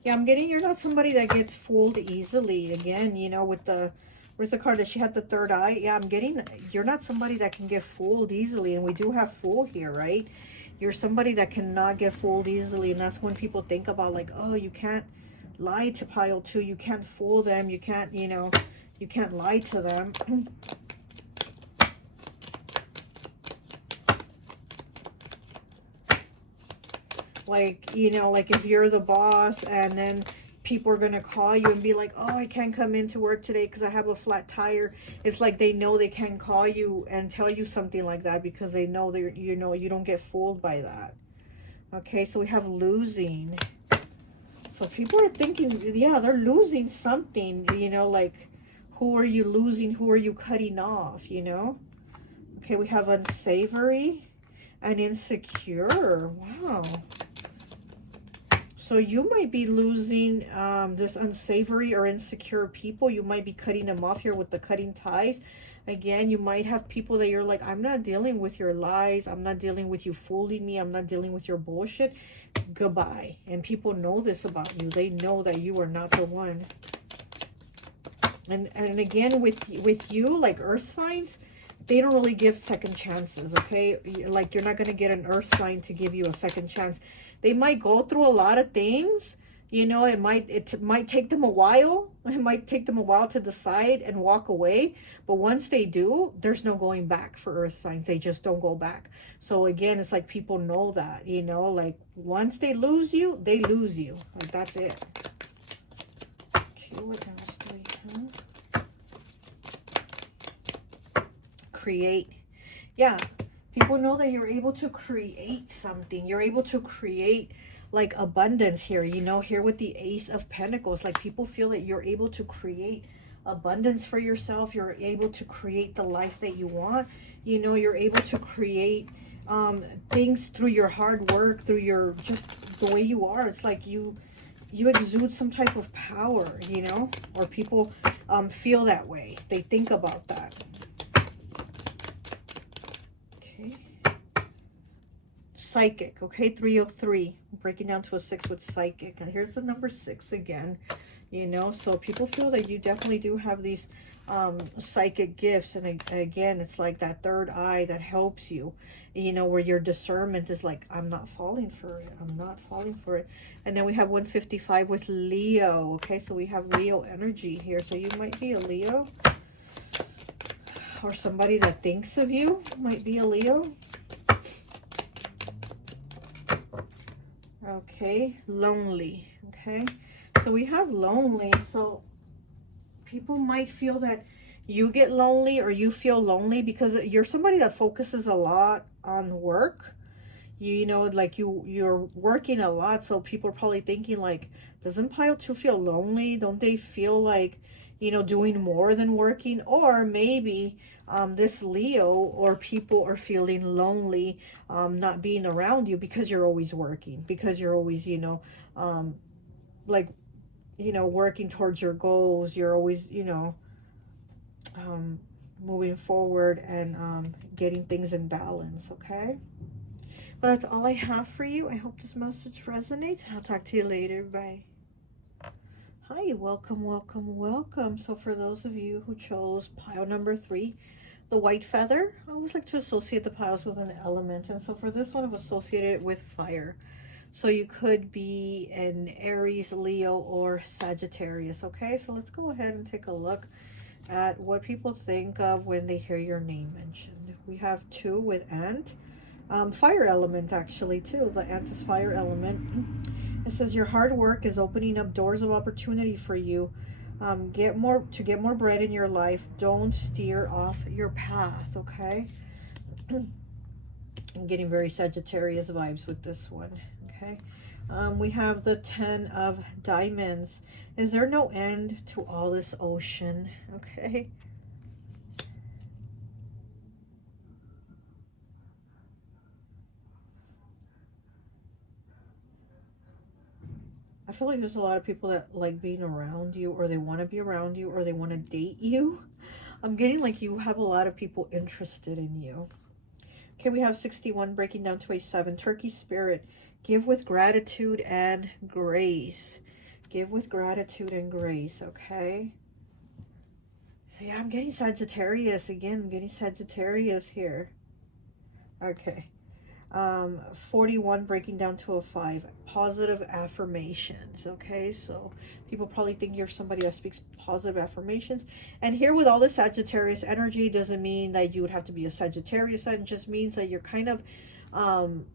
Yeah, I'm getting you're not somebody that gets fooled easily. Again, you know, with the, where's the card that she had the third eye? Yeah, I'm getting you're not somebody that can get fooled easily, and we do have Fool here, right? You're somebody that cannot get fooled easily, and that's when people think about like, oh, you can't lie to pile 2, you can't fool them, you can't, you know, you can't lie to them. Like, you know, like if you're the boss, and then people are going to call you and be like, oh, I can't come into work today because I have a flat tire. It's like they know they can call you and tell you something like that because they know that, you know, you don't get fooled by that. Okay, so we have losing. So people are thinking, yeah, they're losing something, you know, like, who are you losing? Who are you cutting off, you know? Okay, we have unsavory and insecure. Wow. So you might be losing this unsavory or insecure people. You might be cutting them off here with the cutting ties. Again, you might have people that you're like, I'm not dealing with your lies. I'm not dealing with you fooling me. I'm not dealing with your bullshit. Goodbye. And people know this about you. They know that you are not the one. And again, with you, like earth signs, they don't really give second chances, okay? Like, you're not going to get an earth sign to give you a second chance. They might go through a lot of things, you know. It might take them a while. It might take them a while to decide and walk away. But once they do, there's no going back for earth signs. They just don't go back. So again, it's like people know that, you know, like once they lose you, they lose you. Like, that's it. Okay, what else do we have? Create. Yeah, people know that you're able to create something. You're able to create like abundance here, you know, here with the Ace of Pentacles. Like, people feel that you're able to create abundance for yourself. You're able to create the life that you want. You know, you're able to create things through your hard work, through your, just the way you are. It's like you exude some type of power, you know, or people feel that way. They think about that. Psychic, okay, 303, breaking down to a 6 with psychic. And here's the number 6 again. you know. So people feel that you definitely do have these psychic gifts, and again, it's like that third eye that helps you, you know, where your discernment is like, I'm not falling for it, I'm not falling for it. And then we have 155 with Leo. Okay, so we have Leo energy here, so you might be a Leo, or somebody that thinks of you might be a Leo. Okay, lonely. Okay, so we have lonely. So people might feel that you get lonely, or you feel lonely because you're somebody that focuses a lot on work. You know, like you're working a lot, so people are probably thinking like, doesn't pile 2 feel lonely? Don't they feel like, you know, doing more than working? Or maybe this Leo, or people are feeling lonely, not being around you because you're always working, because you're always, you know, like, you know, working towards your goals. You're always, you know, um, moving forward, and getting things in balance. Okay, well, that's all I have for you. I hope this message resonates. I'll talk to you later. Bye. Hi, welcome, welcome, welcome. So for those of you who chose pile number 3, the white feather, I always like to associate the piles with an element. And so for this one, I've associated it with fire. So you could be an Aries, Leo, or Sagittarius. Okay, so let's go ahead and take a look at what people think of when they hear your name mentioned. We have 2 with ant. Fire element, actually, too. The ant is fire element. It says your hard work is opening up doors of opportunity for you. Get more bread in your life. Don't steer off your path. Okay. I'm getting very Sagittarius vibes with this one. Okay. We have the 10 of diamonds. Is there no end to all this ocean? Okay. I feel like there's a lot of people that like being around you, or they want to be around you, or they want to date you. I'm getting like you have a lot of people interested in you. Okay, we have 61 breaking down to a 7. Turkey spirit. Give with gratitude and grace. Give with gratitude and grace, okay? So yeah, I'm getting Sagittarius again. I'm getting Sagittarius here. Okay. 41 breaking down to a 5. Positive affirmations. Okay, so people probably think you're somebody that speaks positive affirmations. And here with all the Sagittarius energy doesn't mean that you would have to be a Sagittarius sign. It just means that you're um,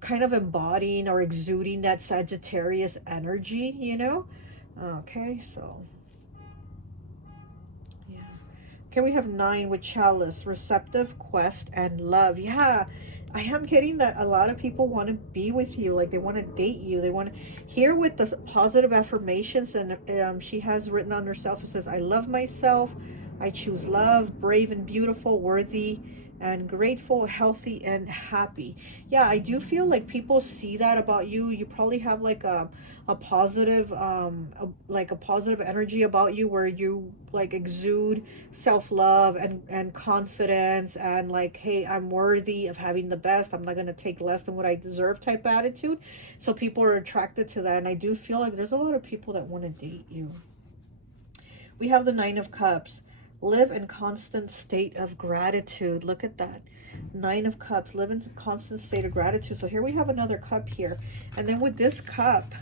kind of embodying or exuding that Sagittarius energy, you know? Okay, so yeah. Okay, we have 9 with chalice, receptive, quest, and love. Yeah, I am getting that a lot of people want to be with you, like they want to date you. They want to here with the positive affirmations, and she has written on herself. It says, "I love myself. I choose love, brave and beautiful, worthy and grateful, healthy and happy." Yeah, I do feel like people see that about you. You probably have like a positive like a positive energy about you, where you like exude self-love and confidence, and like, hey, I'm worthy of having the best, I'm not going to take less than what I deserve type attitude. So people are attracted to that, and I do feel like there's a lot of people that want to date you. We have the 9 of cups. Live in constant state of gratitude. Look at that. 9 of cups. Live in constant state of gratitude. So here we have another cup here, and then with this cup,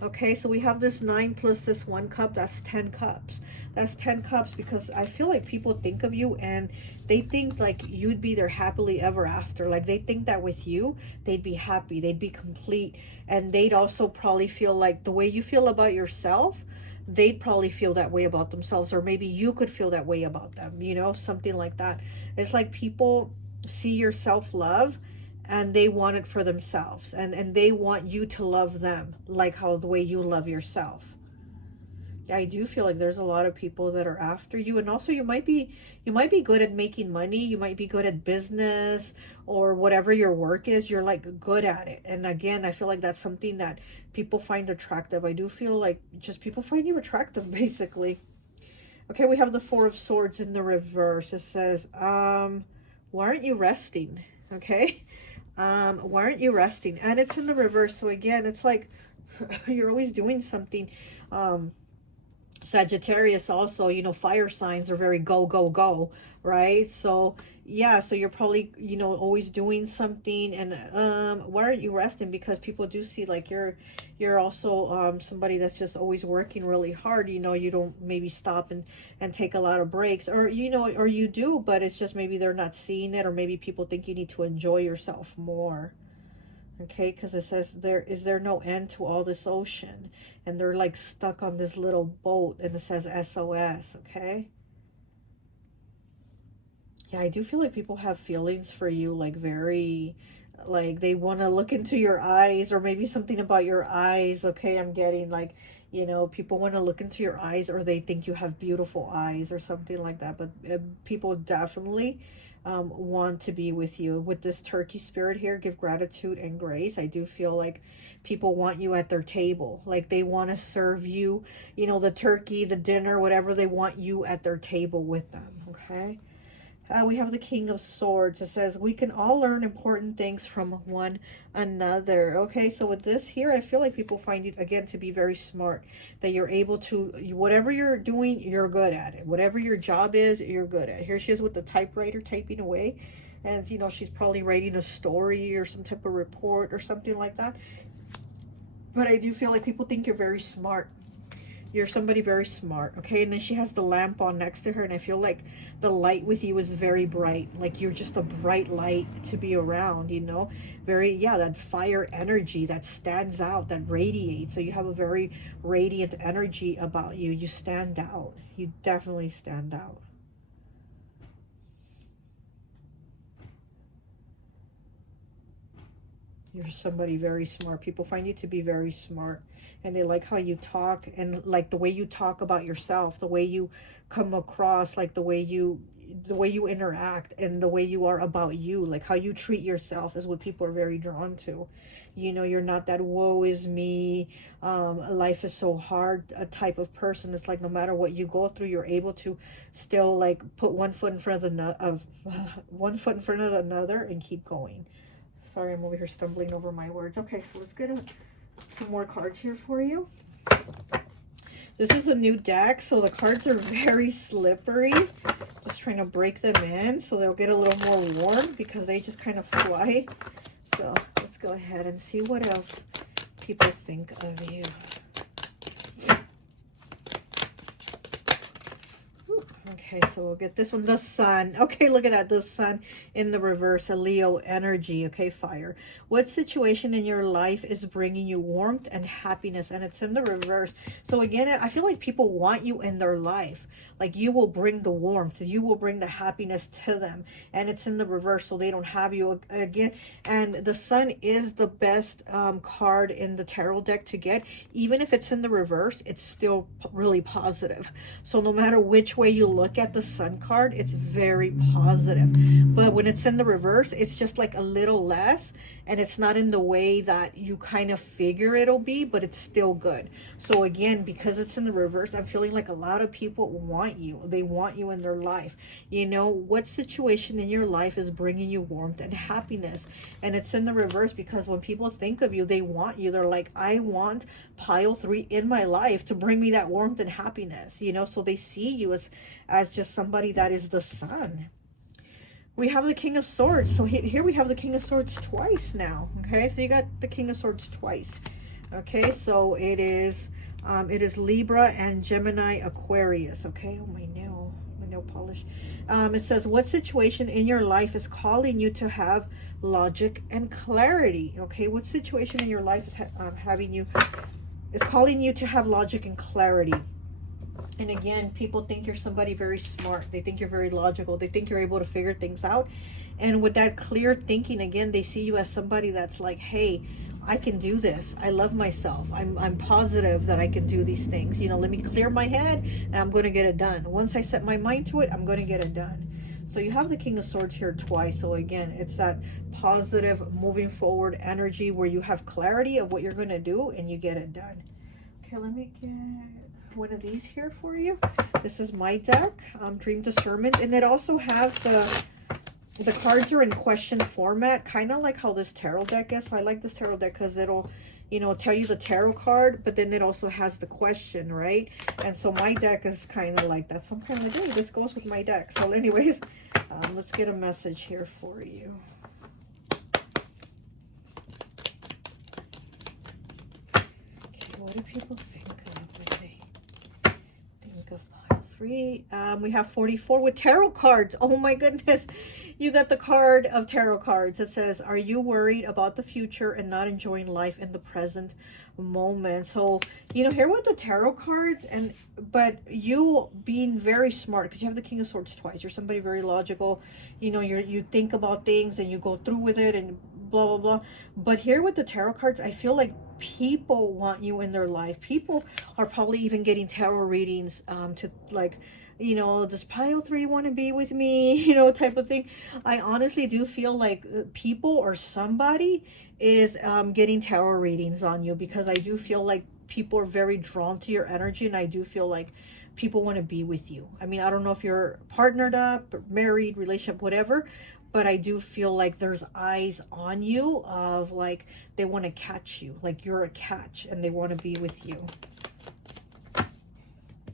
okay, so we have this 9 plus this 1 cup. That's 10 cups. That's 10 cups, because I feel like people think of you, and they think like you'd be their happily ever after. Like they think that with you, they'd be happy, they'd be complete. And they'd also probably feel like the way you feel about yourself, they'd probably feel that way about themselves. Or maybe you could feel that way about them, you know, something like that. It's like people see your self-love, and they want it for themselves, and they want you to love them like how the way you love yourself. Yeah, I do feel like there's a lot of people that are after you. And also you might be good at making money, you might be good at business, or whatever your work is, you're like good at it. And again, I feel like that's something that people find attractive. I do feel like just people find you attractive basically. Okay, we have the 4 of swords in the reverse. It says, why aren't you resting? Okay. Why aren't you resting? And it's in the reverse. So again, it's like you're always doing something. Sagittarius also, you know, fire signs are very go, go, go, right? So yeah, so you're probably, you know, always doing something. And why aren't you resting? Because people do see like you're also somebody that's just always working really hard. You know, you don't maybe stop and take a lot of breaks, or you know, or you do, but it's just maybe they're not seeing it, or maybe people think you need to enjoy yourself more. Okay, because it says, there no end to all this ocean, and they're like stuck on this little boat, and it says SOS. Okay. Yeah, I do feel like people have feelings for you, like very, like they want to look into your eyes, or maybe something about your eyes. Okay, I'm getting like, you know, people want to look into your eyes, or they think you have beautiful eyes, or something like that. But people definitely want to be with you. With this turkey spirit here, give gratitude and grace. I do feel like people want you at their table, like they want to serve you, you know, the turkey, the dinner, whatever, they want you at their table with them. Okay. We have the King of Swords. It says we can all learn important things from one another. Okay, so with this here, I feel like people find you again to be very smart. That you're able to, whatever you're doing, you're good at it. Whatever your job is, you're good at it. Here she is with the typewriter typing away. And, you know, she's probably writing a story or some type of report or something like that. But I do feel like people think you're very smart. You're somebody very smart. Okay, and then she has the lamp on next to her, and I feel like the light with you is very bright. Like you're just a bright light to be around, you know. Very, yeah, that fire energy that stands out, that radiates. So you have a very radiant energy about you. You stand out. You definitely stand out. You're somebody very smart. People find you to be very smart, and they like how you talk, and like the way you talk about yourself, the way you come across, like the way you interact, and the way you are about you, like how you treat yourself is what people are very drawn to. You know, you're not that woe is me, life is so hard a type of person. It's like no matter what you go through, you're able to still like put one foot in front of one foot in front of another and keep going. Sorry, I'm over here stumbling over my words. Okay, so let's get some more cards here for you. This is a new deck, so the cards are very slippery. Just trying to break them in so they'll get a little more warm because they just kind of fly. So let's go ahead and see what else people think of you. Okay, so we'll get this one, the sun. Okay, look at that, the sun in the reverse, a Leo energy. Okay, fire. What situation in your life is bringing you warmth and happiness? And it's in the reverse. So again, I feel like people want you in their life. Like you will bring the warmth, you will bring the happiness to them. And it's in the reverse, so they don't have you again. And the sun is the best card in the tarot deck to get. Even if it's in the reverse, it's still really positive. So no matter which way you look at the sun card, it's very positive. But when it's in the reverse, it's just like a little less, and it's not in the way that you kind of figure it'll be, but it's still good. So again, because it's in the reverse, I'm feeling like a lot of people want you. They want you in their life. You know, what situation in your life is bringing you warmth and happiness? And it's in the reverse because when people think of you, they want you. They're like, I want pile 3 in my life to bring me that warmth and happiness, you know. So they see you as just somebody that is the sun. We have the King of Swords. So here we have the King of Swords twice now. Okay, so you got the King of Swords twice. Okay, so it is Libra and Gemini Aquarius. Okay, oh, my nail polish. It says, what situation in your life is calling you to have logic and clarity? Okay, what situation in your life is calling you to have logic and clarity? And again, people think you're somebody very smart. They think you're very logical. They think you're able to figure things out. And with that clear thinking, again, they see you as somebody that's like, hey, I can do this. I love myself. I'm positive that I can do these things. You know, let me clear my head and I'm going to get it done. Once I set my mind to it, I'm going to get it done. So you have the King of Swords here twice. So again, it's that positive, moving forward energy where you have clarity of what you're going to do and you get it done. Okay, let me get one of these here for you. This is my deck, Dream Discernment, and it also has the cards are in question format, kind of like how this tarot deck is. So I like this tarot deck because you know, tell you the tarot card, but then it also has the question, right? And so my deck is kind of like that. So I'm kind of like, hey, this goes with my deck. So anyways, let's get a message here for you. Okay, what do people think of when they think of pile 3? We have 44 with tarot cards. Oh my goodness. You got the card of tarot cards. It says, are you worried about the future and not enjoying life in the present moment? So, you know, here with the tarot cards, but you being very smart, because you have the King of Swords twice. You're somebody very logical. You know, you think about things and you go through with it and blah, blah, blah. But here with the tarot cards, I feel like people want you in their life. People are probably even getting tarot readings to like, you know, does pile 3 want to be with me, you know, type of thing. I honestly do feel like people or somebody is getting tarot readings on you, because I do feel like people are very drawn to your energy, and I do feel like people want to be with you. I mean, I don't know if you're partnered up, married, relationship, whatever, but I do feel like there's eyes on you of like they want to catch you, like you're a catch, and they want to be with you.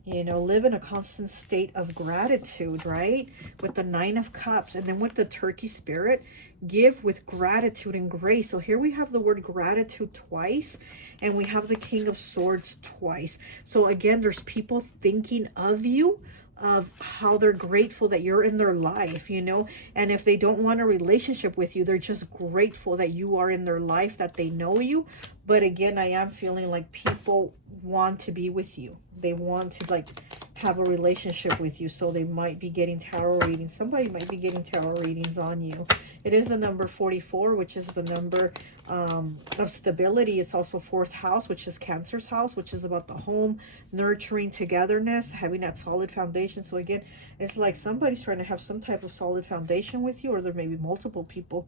You know, live in a constant state of gratitude, right? With the 9 of Cups, and then with the Turkey spirit, give with gratitude and grace. So here we have the word gratitude twice, and we have the King of Swords twice. So again, there's people thinking of you, of how they're grateful that you're in their life, you know, and if they don't want a relationship with you, they're just grateful that you are in their life, that they know you. But again, I am feeling like people want to be with you. They want to like have a relationship with you. So they might be getting tarot readings. Somebody might be getting tarot readings on you. It is the number 44, which is the number of stability. It's also 4th house, which is Cancer's house, which is about the home, nurturing, togetherness, having that solid foundation. So again, it's like somebody's trying to have some type of solid foundation with you, or there may be multiple people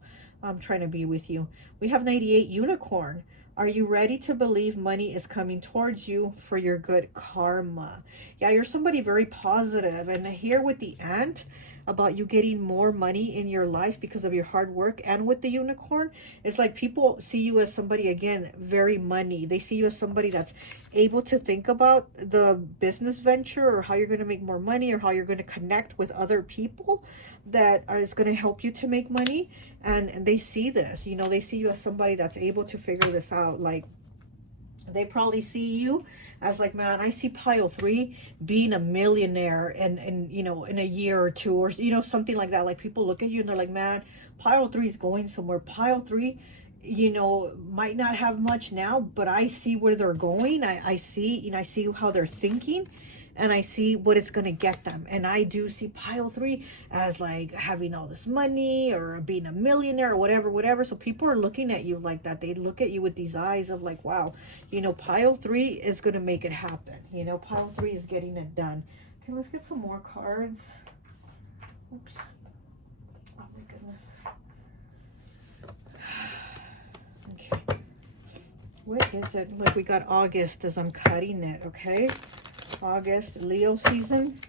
trying to be with you. We have 98 Unicorn. Are you ready to believe money is coming towards you for your good karma? Yeah, you're somebody very positive. And here with the Ant, about you getting more money in your life because of your hard work, and with the Unicorn, it's like people see you as somebody, again, very money. They see you as somebody that's able to think about the business venture, or how you're going to make more money, or how you're going to connect with other people that is going to help you to make money. And they see this, you know, they see you as somebody that's able to figure this out. Like, they probably see you as like, man, I see pile 3 being a millionaire and you know, in a year or two, or you know, something like that. Like, people look at you and they're like, man, pile 3 is going somewhere. Pile 3, you know, might not have much now, but I see where they're going. I see, you know, I see how they're thinking, and I see what it's going to get them. And I do see pile 3 as like having all this money, or being a millionaire, or whatever. So people are looking at you like that. They look at you with these eyes of like, wow, you know, pile 3 is going to make it happen. You know, pile 3 is getting it done. Okay, let's get some more cards. Oops. Oh my goodness. Okay. What is it? Like, we got August as I'm cutting it, okay? August, Leo season,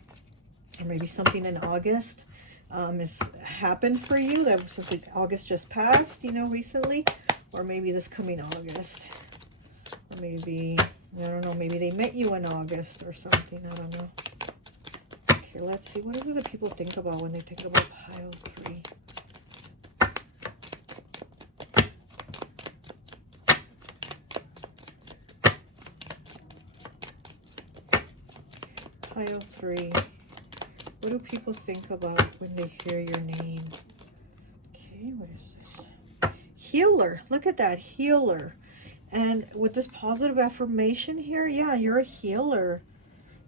or maybe something in August has happened for you. That was since August just passed, you know, recently, or maybe this coming August, or maybe, I don't know, maybe they met you in August or something. I don't know. Okay, let's see. What is it that people think about when they think about pile 3? Pile 3. What do people think about when they hear your name? Okay, what is this? Healer. Look at that, healer. And with this positive affirmation here, yeah, you're a healer.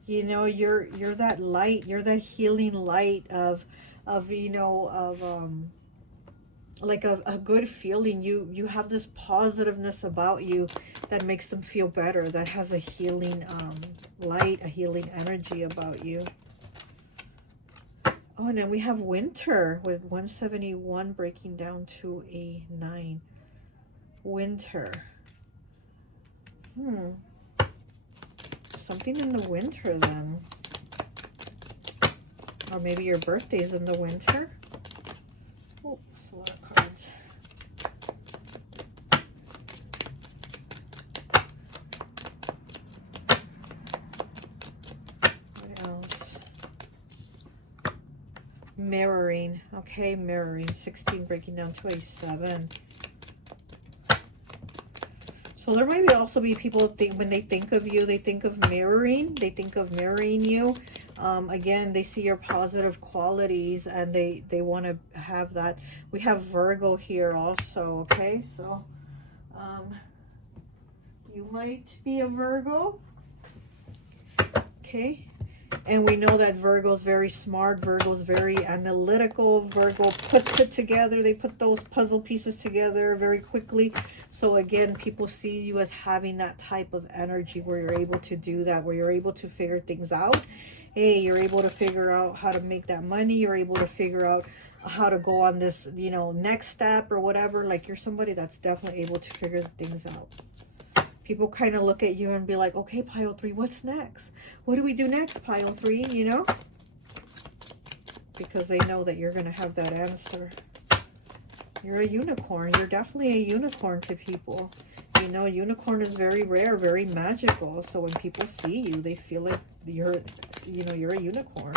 You know, you're that light. You're that healing light of you know, of like a good feeling. You have this positiveness about you that makes them feel better. That has a healing light, a healing energy about you. Oh, and then we have winter with 171 breaking down to a 9. Winter. Something in the winter then. Or maybe your birthday's in the winter. Oh, that's a lot of cards. Mirroring. Okay, mirroring. 16 breaking down to a 7. So there might also be people think when they think of you, they think of mirroring. They think of mirroring you. Again, they see your positive qualities and they want to have that. We have Virgo here also. Okay, so you might be a Virgo. Okay. And we know that Virgo's very smart. Virgo's very analytical. Virgo puts it together. They put those puzzle pieces together very quickly. So again, people see you as having that type of energy where you're able to do that, where you're able to figure things out. Hey, you're able to figure out how to make that money. You're able to figure out how to go on this, you know, next step or whatever. Like, you're somebody that's definitely able to figure things out. People kind of look at you and be like, okay, pile 3, what's next? What do we do next, pile 3, you know? Because they know that you're going to have that answer. You're a unicorn. You're definitely a unicorn to people. You know, unicorn is very rare, very magical. So when people see you, they feel like you're, you know, you're a unicorn.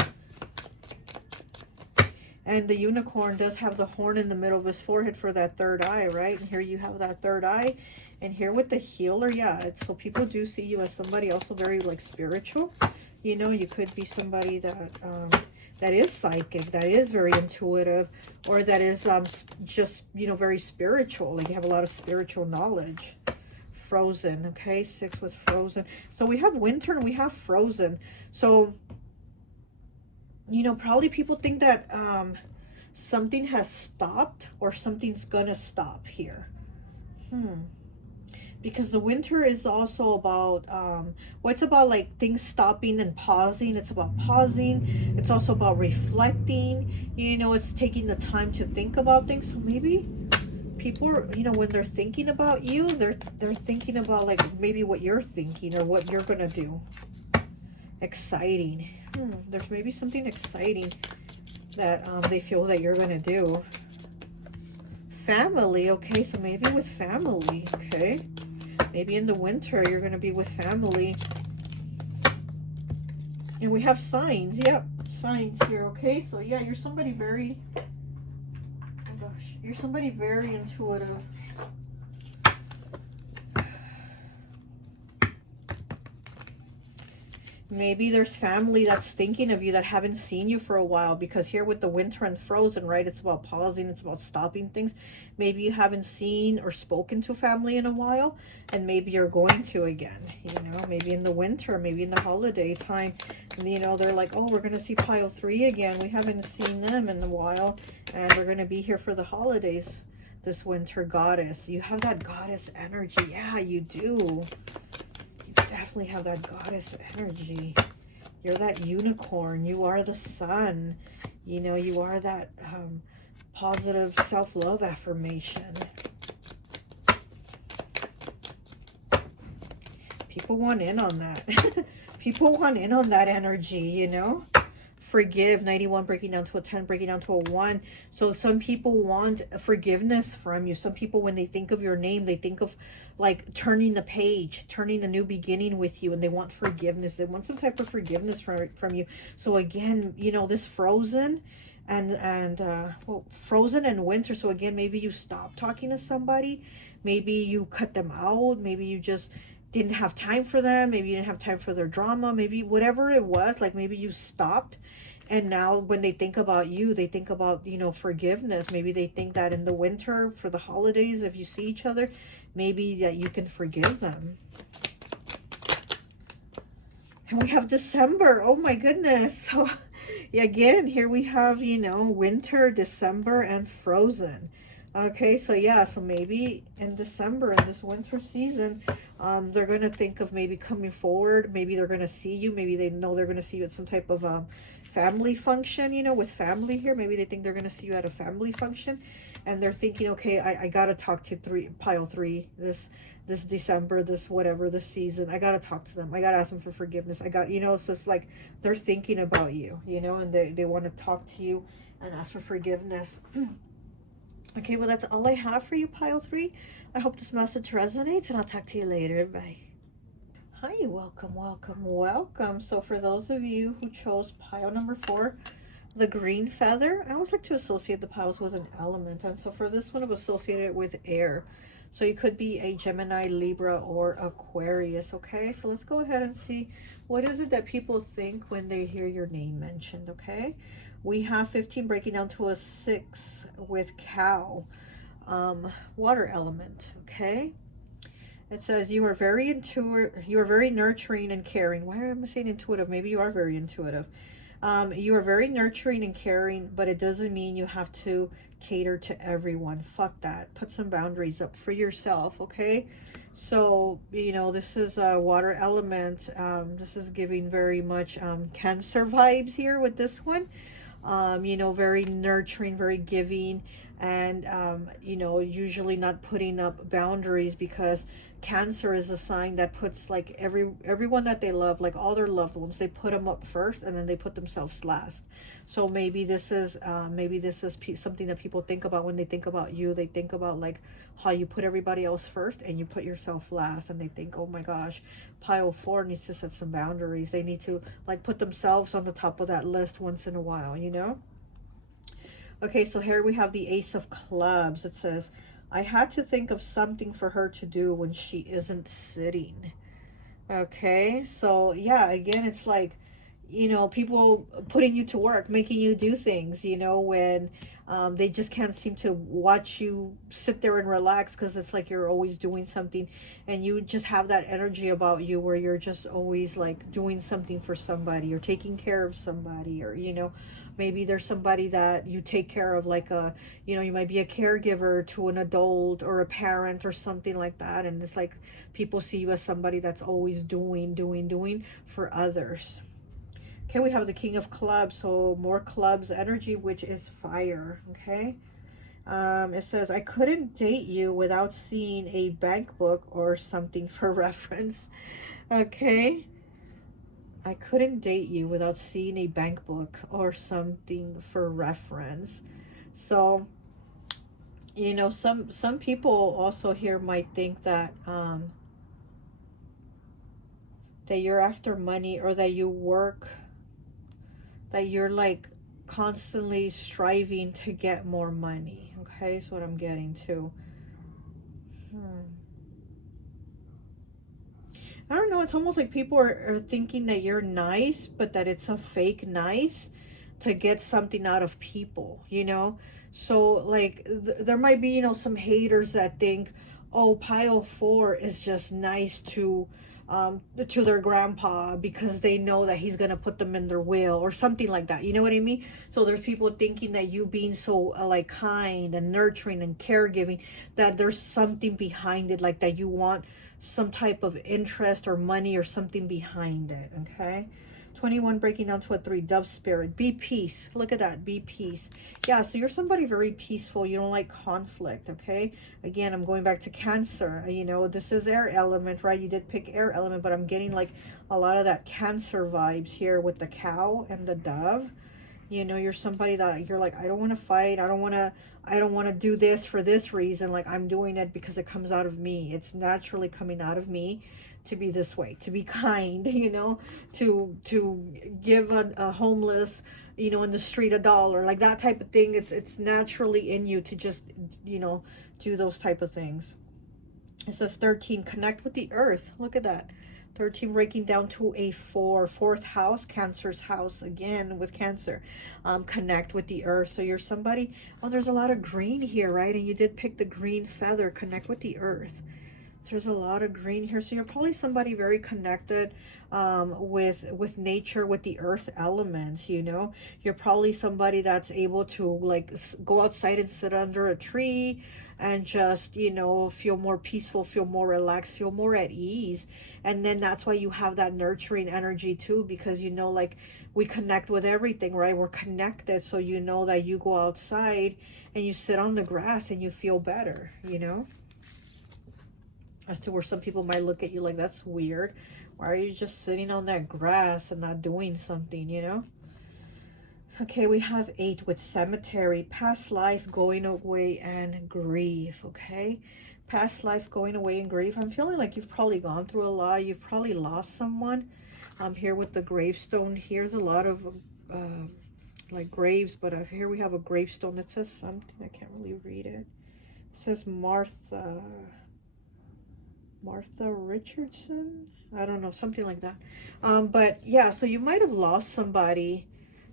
And the unicorn does have the horn in the middle of his forehead for that third eye, right? And here you have that third eye. And here with the healer, yeah, so people do see you as somebody also very, like, spiritual. You know, you could be somebody that that is psychic, that is very intuitive, or that is just, you know, very spiritual. Like, you have a lot of spiritual knowledge. Frozen, okay? 6 with frozen. So we have winter and we have frozen. So, you know, probably people think that something has stopped or something's gonna stop here. Because the winter is also about, well, it's about like things stopping and pausing. It's about pausing. It's also about reflecting. You know, it's taking the time to think about things. So maybe people are, you know, when they're thinking about you, they're thinking about like maybe what you're thinking or what you're gonna do. Exciting. There's maybe something exciting that they feel that you're gonna do. Family. Okay, so maybe with family. Okay. Maybe in the winter, you're going to be with family. And we have signs. Yep, signs here, okay? So, yeah, you're somebody very... Oh, gosh. You're somebody very intuitive. Maybe there's family that's thinking of you that haven't seen you for a while, because here with the winter and frozen, right, it's about pausing, it's about stopping things. Maybe you haven't seen or spoken to family in a while, and maybe you're going to again, you know, maybe in the winter, maybe in the holiday time, and, you know, they're like, oh, we're going to see pile 3 again. We haven't seen them in a while, and they're going to be here for the holidays this winter. Goddess. You have that goddess energy. Yeah, you do. Definitely have that goddess energy. You're that unicorn. You are the sun. You know, you are that positive self-love affirmation. People want in on that. People want in on that energy, you know. Forgive, 91 breaking down to a 10, breaking down to a 1. So some people want forgiveness from you. Some people, when they think of your name, they think of like turning the page, turning a new beginning with you, and they want forgiveness. They want some type of forgiveness from you. So again, you know, this frozen and well, frozen and winter. So again, maybe you stop talking to somebody, maybe you cut them out, maybe you just didn't have time for them, maybe you didn't have time for their drama, maybe whatever it was, like maybe you stopped. And now when they think about you, they think about, you know, forgiveness. Maybe they think that in the winter for the holidays, if you see each other, maybe that you can forgive them. And we have December. Oh my goodness. So again, here we have, you know, winter, December, and frozen. Okay, so yeah, so maybe in December, in this winter season, they're going to think of maybe coming forward. Maybe they're going to see you. Maybe they know they're going to see you at some type of family function, you know, with family here. Maybe they think they're going to see you at a family function. And they're thinking, okay, I got to talk to pile 3 this December, this whatever, this season. I got to talk to them. I got to ask them for forgiveness. I got, you know, so it's like they're thinking about you, you know, and they want to talk to you and ask for forgiveness. Okay, well, that's all I have for you, pile 3. I hope this message resonates, and I'll talk to you later. Bye. Hi, welcome, welcome, welcome. So for those of you who chose pile number 4, The green feather, I always like to associate the piles with an element. And so for this one, I've associated it with air. So you could be a Gemini, Libra, or Aquarius, okay? So let's go ahead and see what is it that people think when they hear your name mentioned, okay? We have 15 breaking down to a 6 with cow, water element, okay? It says you are very intuitive, you are very nurturing and caring. Why am I saying intuitive? Maybe you are very intuitive. You are very nurturing and caring, but it doesn't mean you have to cater to everyone. Fuck that. Put some boundaries up for yourself, okay? So, this is a water element. This is giving very much Cancer vibes here with this one. Very nurturing, very giving, and usually not putting up boundaries, because Cancer is a sign that puts like everyone that they love, like all their loved ones, they put them up first and then they put themselves last. So maybe this is something that people think about when they think about you. They think about like how you put everybody else first and you put yourself last, and they think, oh my gosh, pile 4 needs to set some boundaries. They need to like put themselves on the top of that list once in a while. Okay, so here we have the Ace of Clubs. It says, I had to think of something for her to do when she isn't sitting. Okay, so yeah, again, it's like, people putting you to work, making you do things, when they just can't seem to watch you sit there and relax, because it's like you're always doing something, and you just have that energy about you where you're just always like doing something for somebody or taking care of somebody, or, maybe there's somebody that you take care of, like you might be a caregiver to an adult or a parent or something like that, and it's like people see you as somebody that's always doing for others. Okay, we have the King of Clubs, so more clubs energy, which is fire. Okay, it says, I couldn't date you without seeing a bank book or something for reference. Okay, I couldn't date you without seeing a bank book or something for reference. So, some people also here might think that you're after money, or that you work, that you're like constantly striving to get more money. Okay, is what I'm getting to. Hmm. I don't know. It's almost like people are thinking that you're nice, but that it's a fake nice to get something out of people. So, like, there might be, some haters that think, oh, pile 4 is just nice to their grandpa because they know that he's gonna put them in their will or something like that. You know what I mean? So there's people thinking that you being so like kind and nurturing and caregiving, that there's something behind it, like that you want some type of interest or money or something behind it. Okay, 21 breaking down to a 3, dove spirit, be peace. Look at that, be peace. Yeah, so you're somebody very peaceful. You don't like conflict. Okay, again, I'm going back to Cancer. This is air element, right? You did pick air element, but I'm getting like a lot of that Cancer vibes here with the cow and the dove. You're somebody that you're like, I don't want to fight, I don't want to do this for this reason. Like, I'm doing it because it comes out of me, it's naturally coming out of me to be this way, to be kind, to give a homeless, in the street, $1, like that type of thing. It's naturally in you to just, do those type of things. It says 13, connect with the earth. Look at that. 13 breaking down to a 4. Fourth house, Cancer's house, again with Cancer. Connect with the earth. So you're somebody, oh, there's a lot of green here, right? And you did pick the green feather, connect with the earth. So there's a lot of green here. So you're probably somebody very connected with nature, with the earth elements. You're probably somebody that's able to like go outside and sit under a tree and just, feel more peaceful, feel more relaxed, feel more at ease. And then that's why you have that nurturing energy too, because like we connect with everything, right? We're connected. So that you go outside and you sit on the grass and you feel better. As to where some people might look at you like, that's weird. Why are you just sitting on that grass and not doing something? Okay, we have 8 with cemetery, past life, going away, and grief. Okay, past life, going away, and grief. I'm feeling like you've probably gone through a lot. You've probably lost someone. Here with the gravestone, here's a lot of like graves, but here we have a gravestone. It says something. I can't really read it. It says Martha Richardson. I don't know, something like that. But yeah, so you might have lost somebody.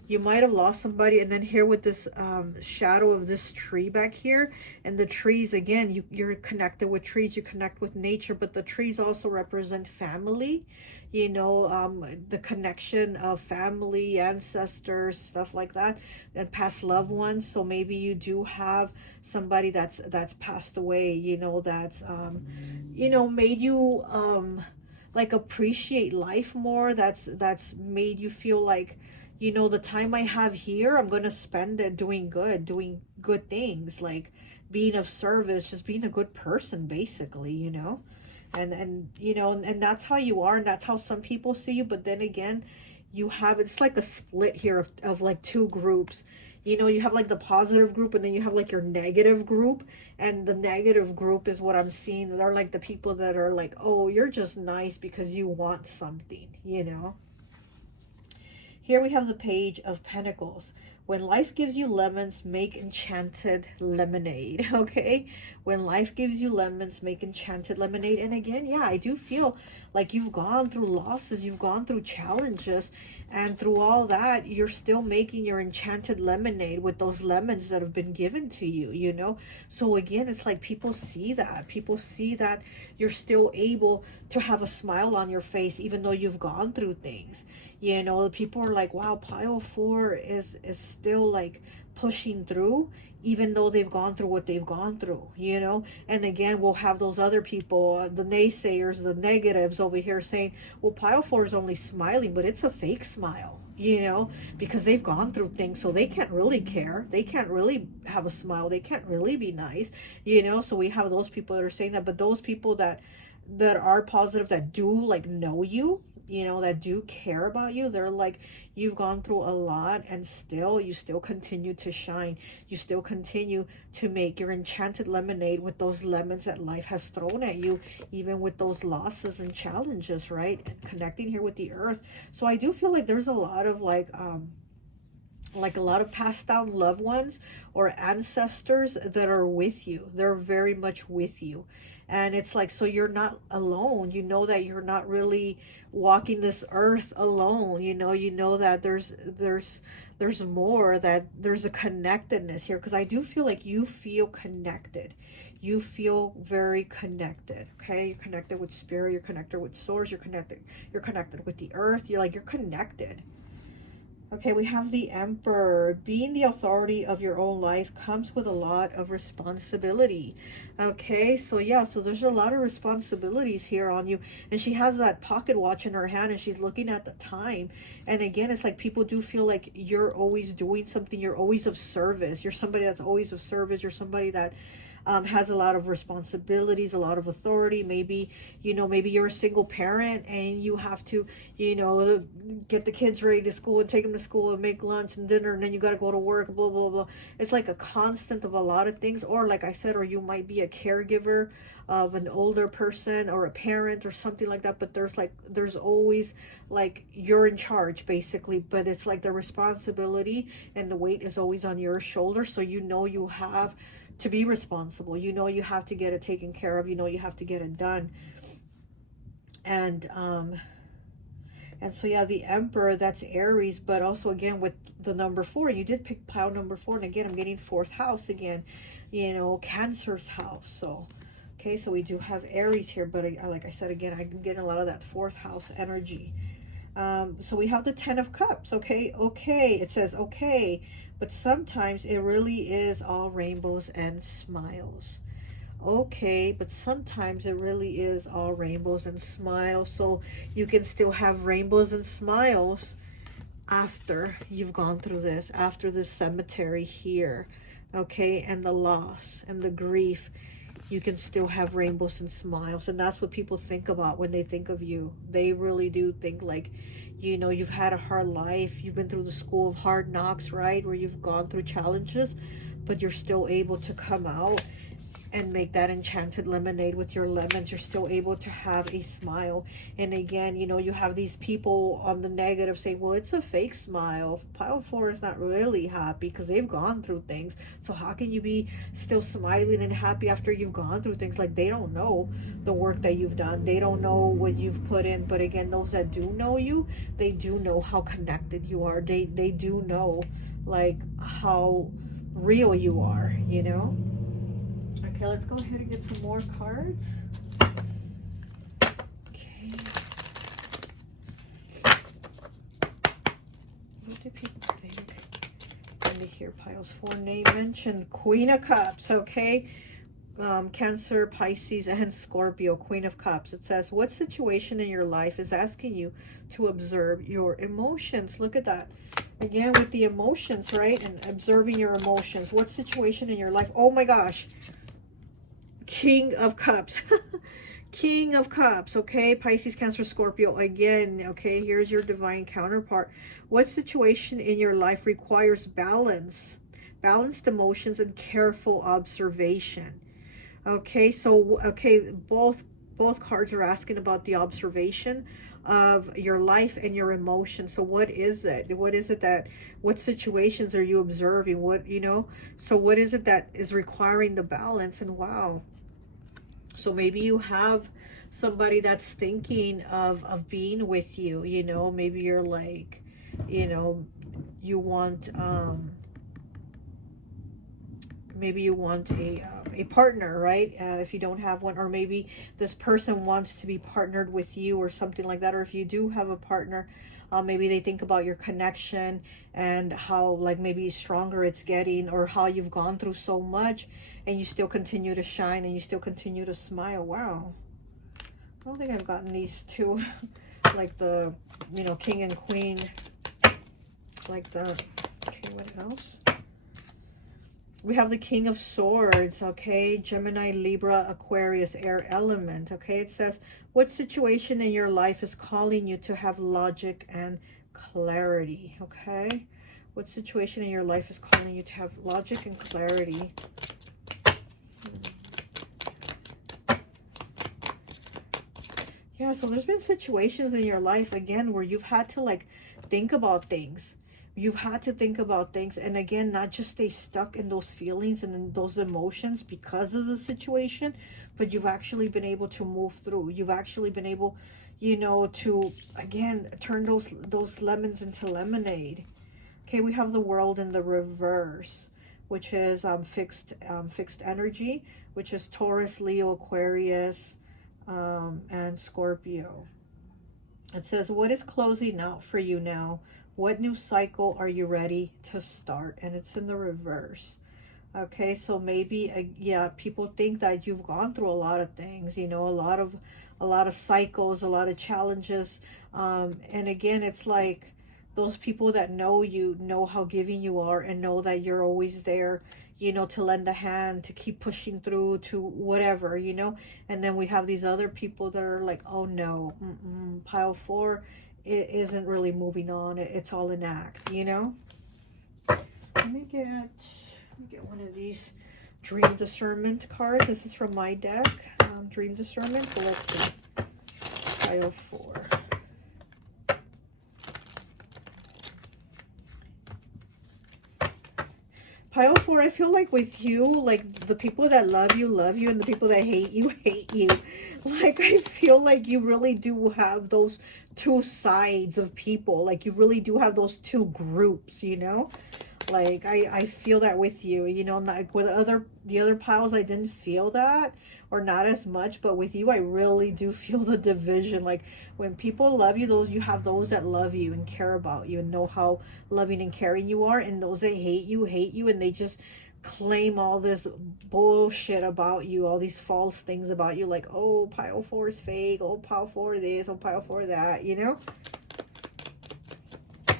You might have lost somebody, and then here with this shadow of this tree back here, and the trees again, you're connected with trees, you connect with nature, but the trees also represent family, you know, the connection of family, ancestors, stuff like that, and past loved ones. So maybe you do have somebody that's passed away, you know, that's made you like appreciate life more. That's made you feel like, you know, the time I have here, I'm going to spend it doing good things, like being of service, just being a good person, basically, you know. And you know, and that's how you are, and that's how some people see you. But then again, you have, it's like a split here of like two groups. You know, you have like the positive group, and then you have like your negative group. And the negative group is what I'm seeing. They're like the people that are like, oh, you're just nice because you want something, you know. Here we have the Page of Pentacles. When life gives you lemons, make enchanted lemonade. Okay? When life gives you lemons, make enchanted lemonade. And again, yeah, I do feel like you've gone through losses, you've gone through challenges, and through all that, you're still making your enchanted lemonade with those lemons that have been given to you, you know? So again, it's like people see that. People see that you're still able to have a smile on your face, even though you've gone through things. You know, people are like, wow, pile 4 is still like pushing through, even though they've gone through what they've gone through, you know. And again, we'll have those other people, the naysayers, the negatives over here saying, well, pile 4 is only smiling, but it's a fake smile, you know, because they've gone through things, so they can't really care, they can't really have a smile, they can't really be nice, you know. So we have those people that are saying that. But those people that are positive, that do like know you, you know, that do care about you, they're like, you've gone through a lot, and you still continue to shine. You still continue to make your enchanted lemonade with those lemons that life has thrown at you, even with those losses and challenges, right? And connecting here with the earth. So I do feel like there's a lot of like a lot of passed down loved ones or ancestors that are with you. They're very much with you. And it's like, so you're not alone. You know that you're not really walking this earth alone. You know that there's more, that there's a connectedness here, because I do feel like you feel connected. You feel very connected. Okay, you're connected with spirit, you're connected with source, you're connected with the earth. You're connected. Okay, we have the Emperor. Being the authority of your own life comes with a lot of responsibility. Okay, so yeah, so there's a lot of responsibilities here on you. And she has that pocket watch in her hand, and she's looking at the time. And again, it's like people do feel like you're always doing something. You're always of service. You're somebody that's always of service. You're somebody that has a lot of responsibilities, a lot of authority. Maybe, you know, maybe you're a single parent and you have to, you know, get the kids ready to school and take them to school and make lunch and dinner, and then you got to go to work, blah, blah, blah. It's like a constant of a lot of things. Or like I said, or you might be a caregiver of an older person or a parent or something like that. But there's always like, you're in charge basically, but it's like the responsibility and the weight is always on your shoulders. So you know you have to be responsible. You know you have to get it taken care of. You know you have to get it done. And so yeah, the Emperor, that's Aries, but also again with the number 4, you did pick pile number 4, and again I'm getting 4th house again, you know, Cancer's house. So okay, so we do have Aries here, but like I said, again, I'm getting a lot of that 4th house energy. So we have the 10 of Cups. Okay, it says okay, but sometimes it really is all rainbows and smiles. Okay, but sometimes it really is all rainbows and smiles. So you can still have rainbows and smiles after you've gone through this, after this cemetery here. Okay, and the loss and the grief, you can still have rainbows and smiles. And that's what people think about when they think of you. They really do think like, you know, you've had a hard life, you've been through the school of hard knocks, right, where you've gone through challenges, but you're still able to come out and make that enchanted lemonade with your lemons. You're still able to have a smile. And again, you know, you have these people on the negative saying, well, it's a fake smile. Pile 4 is not really happy because they've gone through things. So how can you be still smiling and happy after you've gone through things? Like, they don't know the work that you've done. They don't know what you've put in. But again, those that do know you, they do know how connected you are. They do know, like, how real you are, you know? Okay, let's go ahead and get some more cards. Okay. What do people think when they hear piles 4 name mentioned? Queen of Cups, okay? Cancer, Pisces, and Scorpio, Queen of Cups. It says, what situation in your life is asking you to observe your emotions? Look at that. Again, with the emotions, right? And observing your emotions. What situation in your life? Oh my gosh. King of Cups. King of Cups, okay? Pisces, Cancer, Scorpio. Again, okay? Here's your divine counterpart. What situation in your life requires balance? Balanced emotions and careful observation. Okay, so, okay, both cards are asking about the observation of your life and your emotions. So what is it? What is it that, what situations are you observing? What, you know, so what is it that is requiring the balance? And wow. So maybe you have somebody that's thinking of being with you, you know, maybe you're like, you know, you want, maybe you want a partner, right? If you don't have one, or maybe this person wants to be partnered with you or something like that. Or if you do have a partner, maybe they think about your connection and how, like, maybe stronger it's getting, or how you've gone through so much and you still continue to shine and you still continue to smile. Wow. I don't think I've gotten these two, like the, you know, King and Queen, like the, okay, what else? We have the King of Swords, okay? Gemini, Libra, Aquarius, air element, okay? It says, what situation in your life is calling you to have logic and clarity, okay? What situation in your life is calling you to have logic and clarity? Yeah, so there's been situations in your life, again, where you've had to, like, think about things. You've had to think about things, and again, not just stay stuck in those feelings and in those emotions because of the situation, but you've actually been able to move through. You've actually been able, you know, to, again, turn those lemons into lemonade. Okay, we have the World in the reverse, which is fixed energy, which is Taurus, Leo, Aquarius, and Scorpio. It says, what is closing out for you now? What new cycle are you ready to start? And it's in the reverse. Okay, so maybe, yeah, people think that you've gone through a lot of things, you know, a lot of cycles, a lot of challenges. And again, it's like those people that know you know how giving you are and know that you're always there, you know, to lend a hand, to keep pushing through, to whatever, you know. And then we have these other people that are like, oh no, pile 4, it isn't really moving on. It's all an act, you know. Let me get one of these Dream Discernment cards. This is from my deck, Dream Discernment. So let's see. Pile 4. Pile 4, I feel like with you, like the people that love you, and the people that hate you, hate you. Like, I feel like you really do have those two sides of people. Like, you really do have those two groups, you know? Like, I feel that with you, you know. Like with the other piles, I didn't feel that, or not as much, but with you I really do feel the division. Like, when people love you, those, you have those that love you and care about you and know how loving and caring you are, and those that hate you, and they just claim all this bullshit about you, all these false things about you, like, oh, pile 4 is fake, oh, pile 4 this, oh, pile 4 that, you know.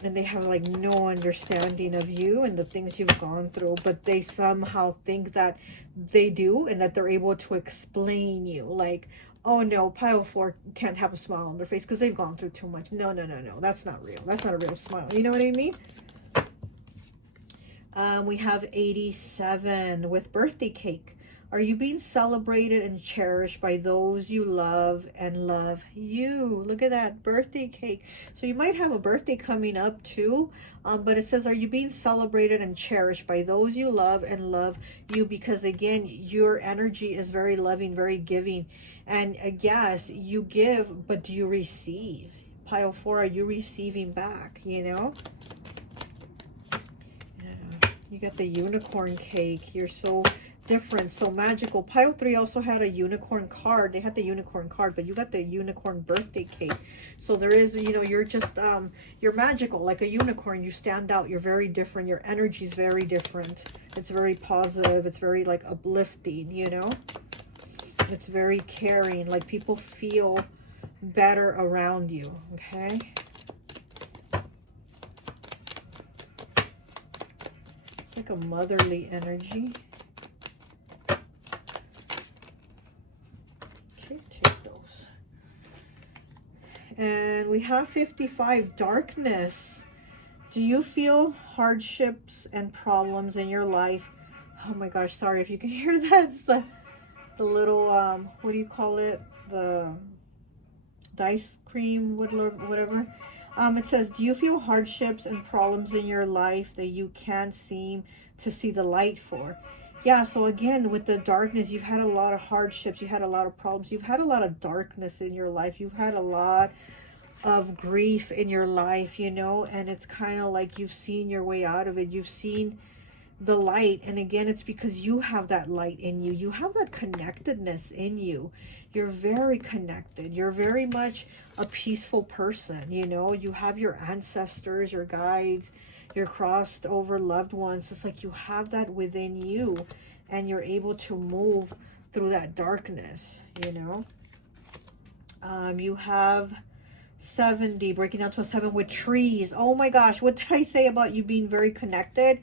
And they have like no understanding of you and the things you've gone through, but they somehow think that they do, and that they're able to explain you, like, oh no, pile 4 can't have a smile on their face because they've gone through too much. No, no, no, no, that's not real. That's not a real smile, you know what I mean? We have 87 with birthday cake. Are you being celebrated and cherished by those you love and love you? Look at that birthday cake. So you might have a birthday coming up too. But it says, are you being celebrated and cherished by those you love and love you? Because again, your energy is very loving, very giving. And yes, you give, but do you receive? Pile 4, are you receiving back, you know? You got the unicorn cake. You're so different, so magical. Pile 3 also had a unicorn card. They had the unicorn card, but you got the unicorn birthday cake. So there is, you know, you're just, you're magical, like a unicorn. You stand out. You're very different. Your energy is very different. It's very positive. It's very, like, uplifting, you know? It's very caring. Like, people feel better around you, okay? Like a motherly energy. Okay, take those. And we have 55, darkness. Do you feel hardships and problems in your life? Oh my gosh, sorry if you can hear that. It's the little, what do you call it? The ice cream, whatever. It says, do you feel hardships and problems in your life that you can't seem to see the light for? Yeah, so again, with the darkness, you've had a lot of hardships. You had a lot of problems. You've had a lot of darkness in your life. You've had a lot of grief in your life, you know, and it's kind of like you've seen your way out of it. You've seen the light, and again, it's because you have that light in you. You have that connectedness in you. You're very connected. You're very much a peaceful person, you know. You have your ancestors, your guides, your crossed over loved ones. It's like you have that within you, and you're able to move through that darkness, you know. You have 70, breaking down to a 7 with trees. Oh my gosh, what did I say about you being very connected?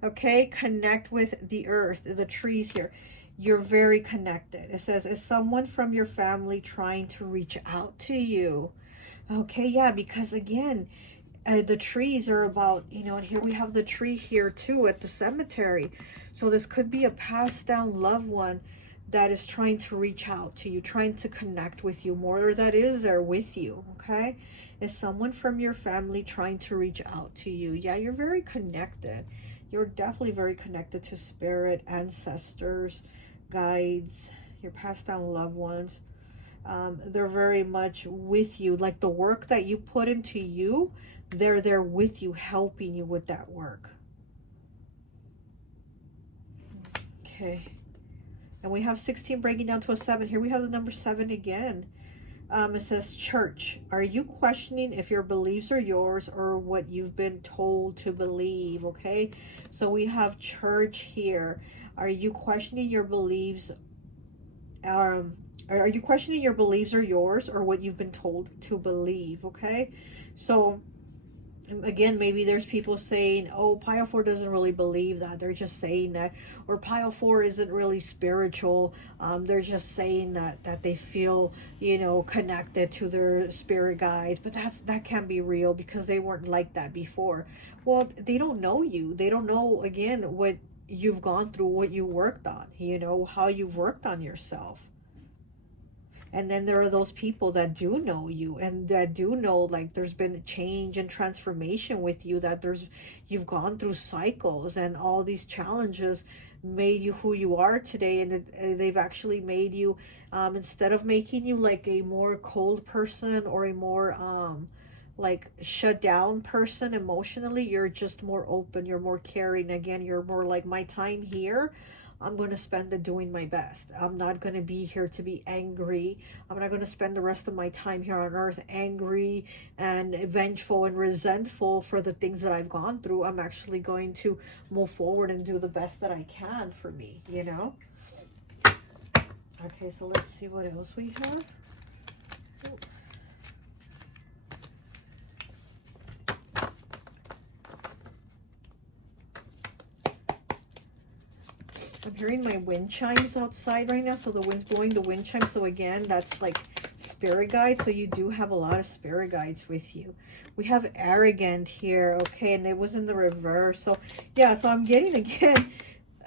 Okay, connect with the earth, the trees here. You're very connected. It says, is someone from your family trying to reach out to you? Okay, yeah, because again, the trees are about, you know, and here we have the tree here too at the cemetery. So this could be a passed down loved one that is trying to reach out to you, trying to connect with you more, or that is there with you, okay? Is someone from your family trying to reach out to you? Yeah, you're very connected. You're definitely very connected to spirit, ancestors, guides, your passed down loved ones. They're very much with you. Like the work that you put into you, they're there with you, helping you with that work. Okay. And we have 16 breaking down to a 7. Here we have the number 7 again. It says, church, are you questioning if your beliefs are yours or what you've been told to believe? Okay, so we have church here. Are you questioning your beliefs? Are you questioning your beliefs are yours or what you've been told to believe? Okay, so again, maybe there's people saying, oh, pile 4 doesn't really believe that, they're just saying that, or pile 4 isn't really spiritual, they're just saying that they feel, you know, connected to their spirit guides, but that can't be real because they weren't like that before. Well, they don't know you. They don't know, again, what you've gone through, what you worked on, you know, how you've worked on yourself. And then there are those people that do know you and that do know, like, there's been a change and transformation with you, that you've gone through cycles and all these challenges made you who you are today. And they've actually made you, instead of making you like a more cold person or a more like shut down person emotionally, you're just more open, you're more caring. Again, you're more like, my time here, I'm going to spend it doing my best. I'm not going to be here to be angry. I'm not going to spend the rest of my time here on earth angry and vengeful and resentful for the things that I've gone through. I'm actually going to move forward and do the best that I can for me, you know? Okay, so let's see what else we have. Ooh. I'm hearing my wind chimes outside right now. So the wind's blowing the wind chimes. So again, that's like spirit guides. So you do have a lot of spirit guides with you. We have arrogant here. Okay, and it was in the reverse. So yeah, so I'm getting again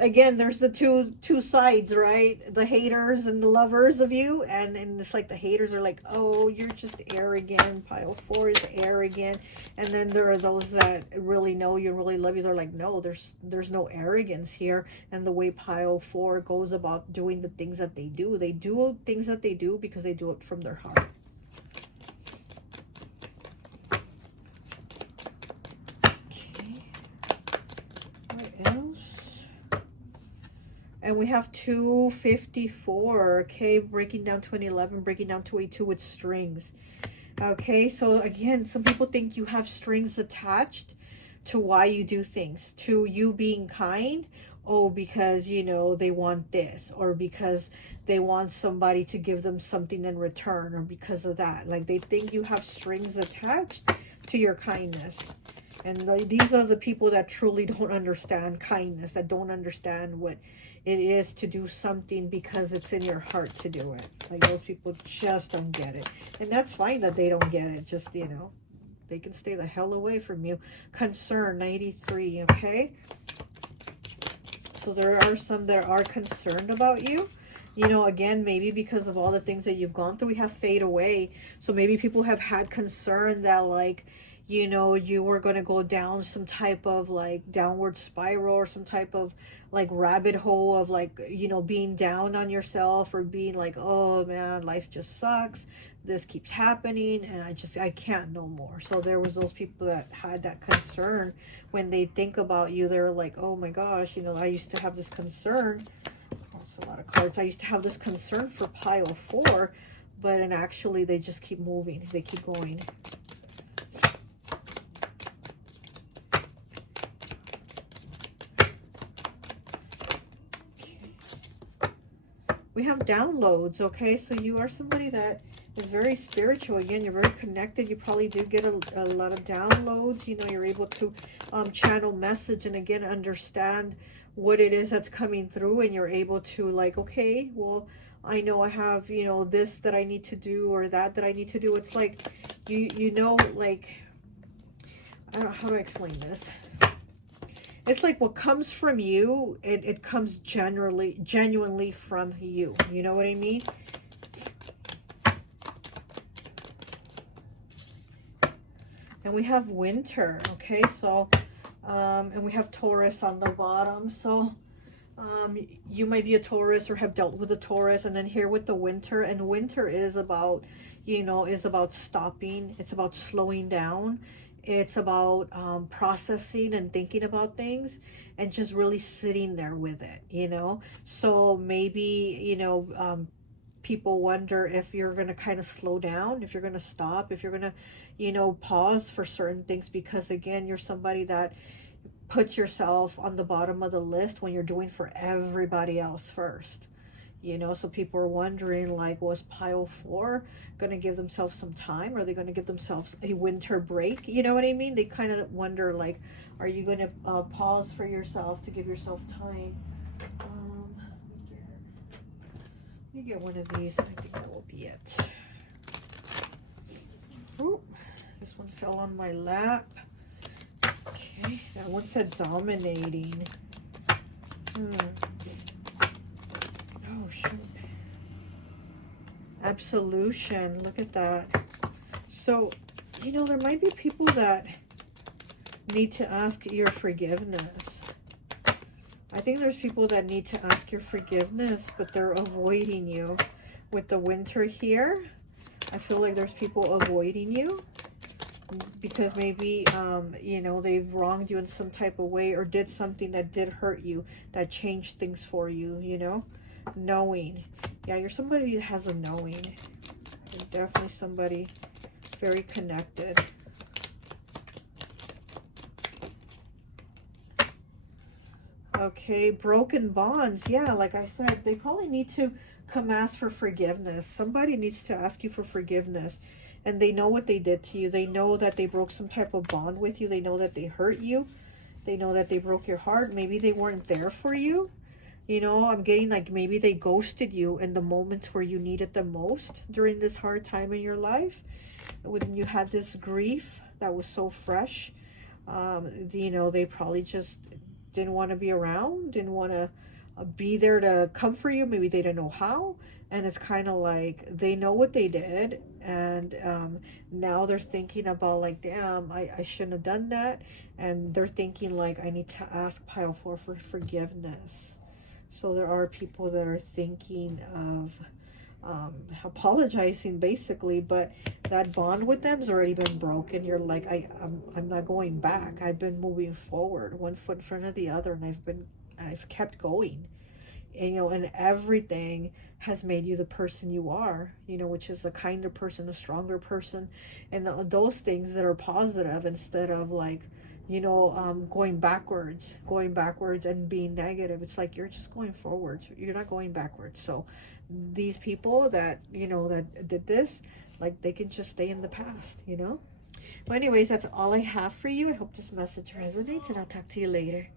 again, there's the two sides, right? The haters and the lovers of you, and it's like the haters are like, oh, you're just arrogant. Pile 4 is arrogant, and then there are those that really know you and really love you. They're like, no, there's no arrogance here. And the way pile 4 goes about doing the things that they do things that they do because they do it from their heart. Okay, what else? And we have 254, okay, breaking down to an 11, breaking down to a 2 with strings. Okay, so again, some people think you have strings attached to why you do things, to you being kind. Oh, because, you know, they want this, or because they want somebody to give them something in return, or because of that. Like, they think you have strings attached to your kindness. And these are the people that truly don't understand kindness, that don't understand what it is to do something because it's in your heart to do it. Like, those people just don't get it. And that's fine that they don't get it. Just, you know, they can stay the hell away from you. Concern, 93, okay? So there are some that are concerned about you. You know, again, maybe because of all the things that you've gone through, we have fade away. So maybe people have had concern that, like, you know, you were going to go down some type of like downward spiral, or some type of like rabbit hole of like, you know, being down on yourself, or being like, oh man, life just sucks. This keeps happening and I can't no more. So there was those people that had that concern. When they think about you, they're like, oh my gosh, you know, I used to have this concern. That's a lot of cards. I used to have this concern for pile 4, but and actually they just keep moving. They keep going. We have downloads, okay? So you are somebody that is very spiritual. Again, you're very connected. You probably do get a lot of downloads. You know, you're able to channel message and, again, understand what it is that's coming through. And you're able to, like, okay, well, I know I have, you know, this that I need to do, or that I need to do. It's like, you know, like, I don't know how to explain this. It's like what comes from you, it comes genuinely from you. You know what I mean? And we have winter, okay? So, and we have Taurus on the bottom. So, you might be a Taurus or have dealt with a Taurus. And then here with the winter, and winter is about, you know, is about stopping. It's about slowing down. It's about processing and thinking about things, and just really sitting there with it, you know? So maybe, you know, people wonder if you're going to kind of slow down, if you're going to stop, if you're going to, you know, pause for certain things, because again, you're somebody that puts yourself on the bottom of the list when you're doing for everybody else first. You know, so people are wondering, like, was pile 4 going to give themselves some time? Are they going to give themselves a winter break? You know what I mean? They kind of wonder, like, are you going to pause for yourself to give yourself time? Let me get one of these. I think that will be it. Ooh, this one fell on my lap. Okay, that one said dominating. Oh, shoot. Absolution. Look at that. So, you know, there might be people that need to ask your forgiveness. I think there's people that need to ask your forgiveness, but they're avoiding you. With the winter here, I feel like there's people avoiding you because maybe, you know, they've wronged you in some type of way, or did something that did hurt you, that changed things for you, you know? Knowing. Yeah, you're somebody that has a knowing. You're definitely somebody very connected. Okay, broken bonds. Yeah, like I said, they probably need to come ask for forgiveness. Somebody needs to ask you for forgiveness. And they know what they did to you. They know that they broke some type of bond with you. They know that they hurt you. They know that they broke your heart. Maybe they weren't there for you. You know, I'm getting like maybe they ghosted you in the moments where you needed them most during this hard time in your life. When you had this grief that was so fresh, you know, they probably just didn't want to be around, didn't want to be there to comfort you. Maybe they didn't know how. And it's kind of like they know what they did. And now they're thinking about, like, damn, I shouldn't have done that. And they're thinking, like, I need to ask pile 4 for forgiveness. So there are people that are thinking of apologizing, basically, but that bond with them's already been broken. You're like, I'm not going back. I've been moving forward, one foot in front of the other, and I've kept going. And, and everything has made you the person you are, which is a kinder person, a stronger person, and those things that are positive, instead of, like, going backwards and being negative. It's like you're just going forwards. You're not going backwards. So these people that, that did this, like, they can just stay in the past. Well, anyways, that's all I have for you. I hope this message resonates, and I'll talk to you later.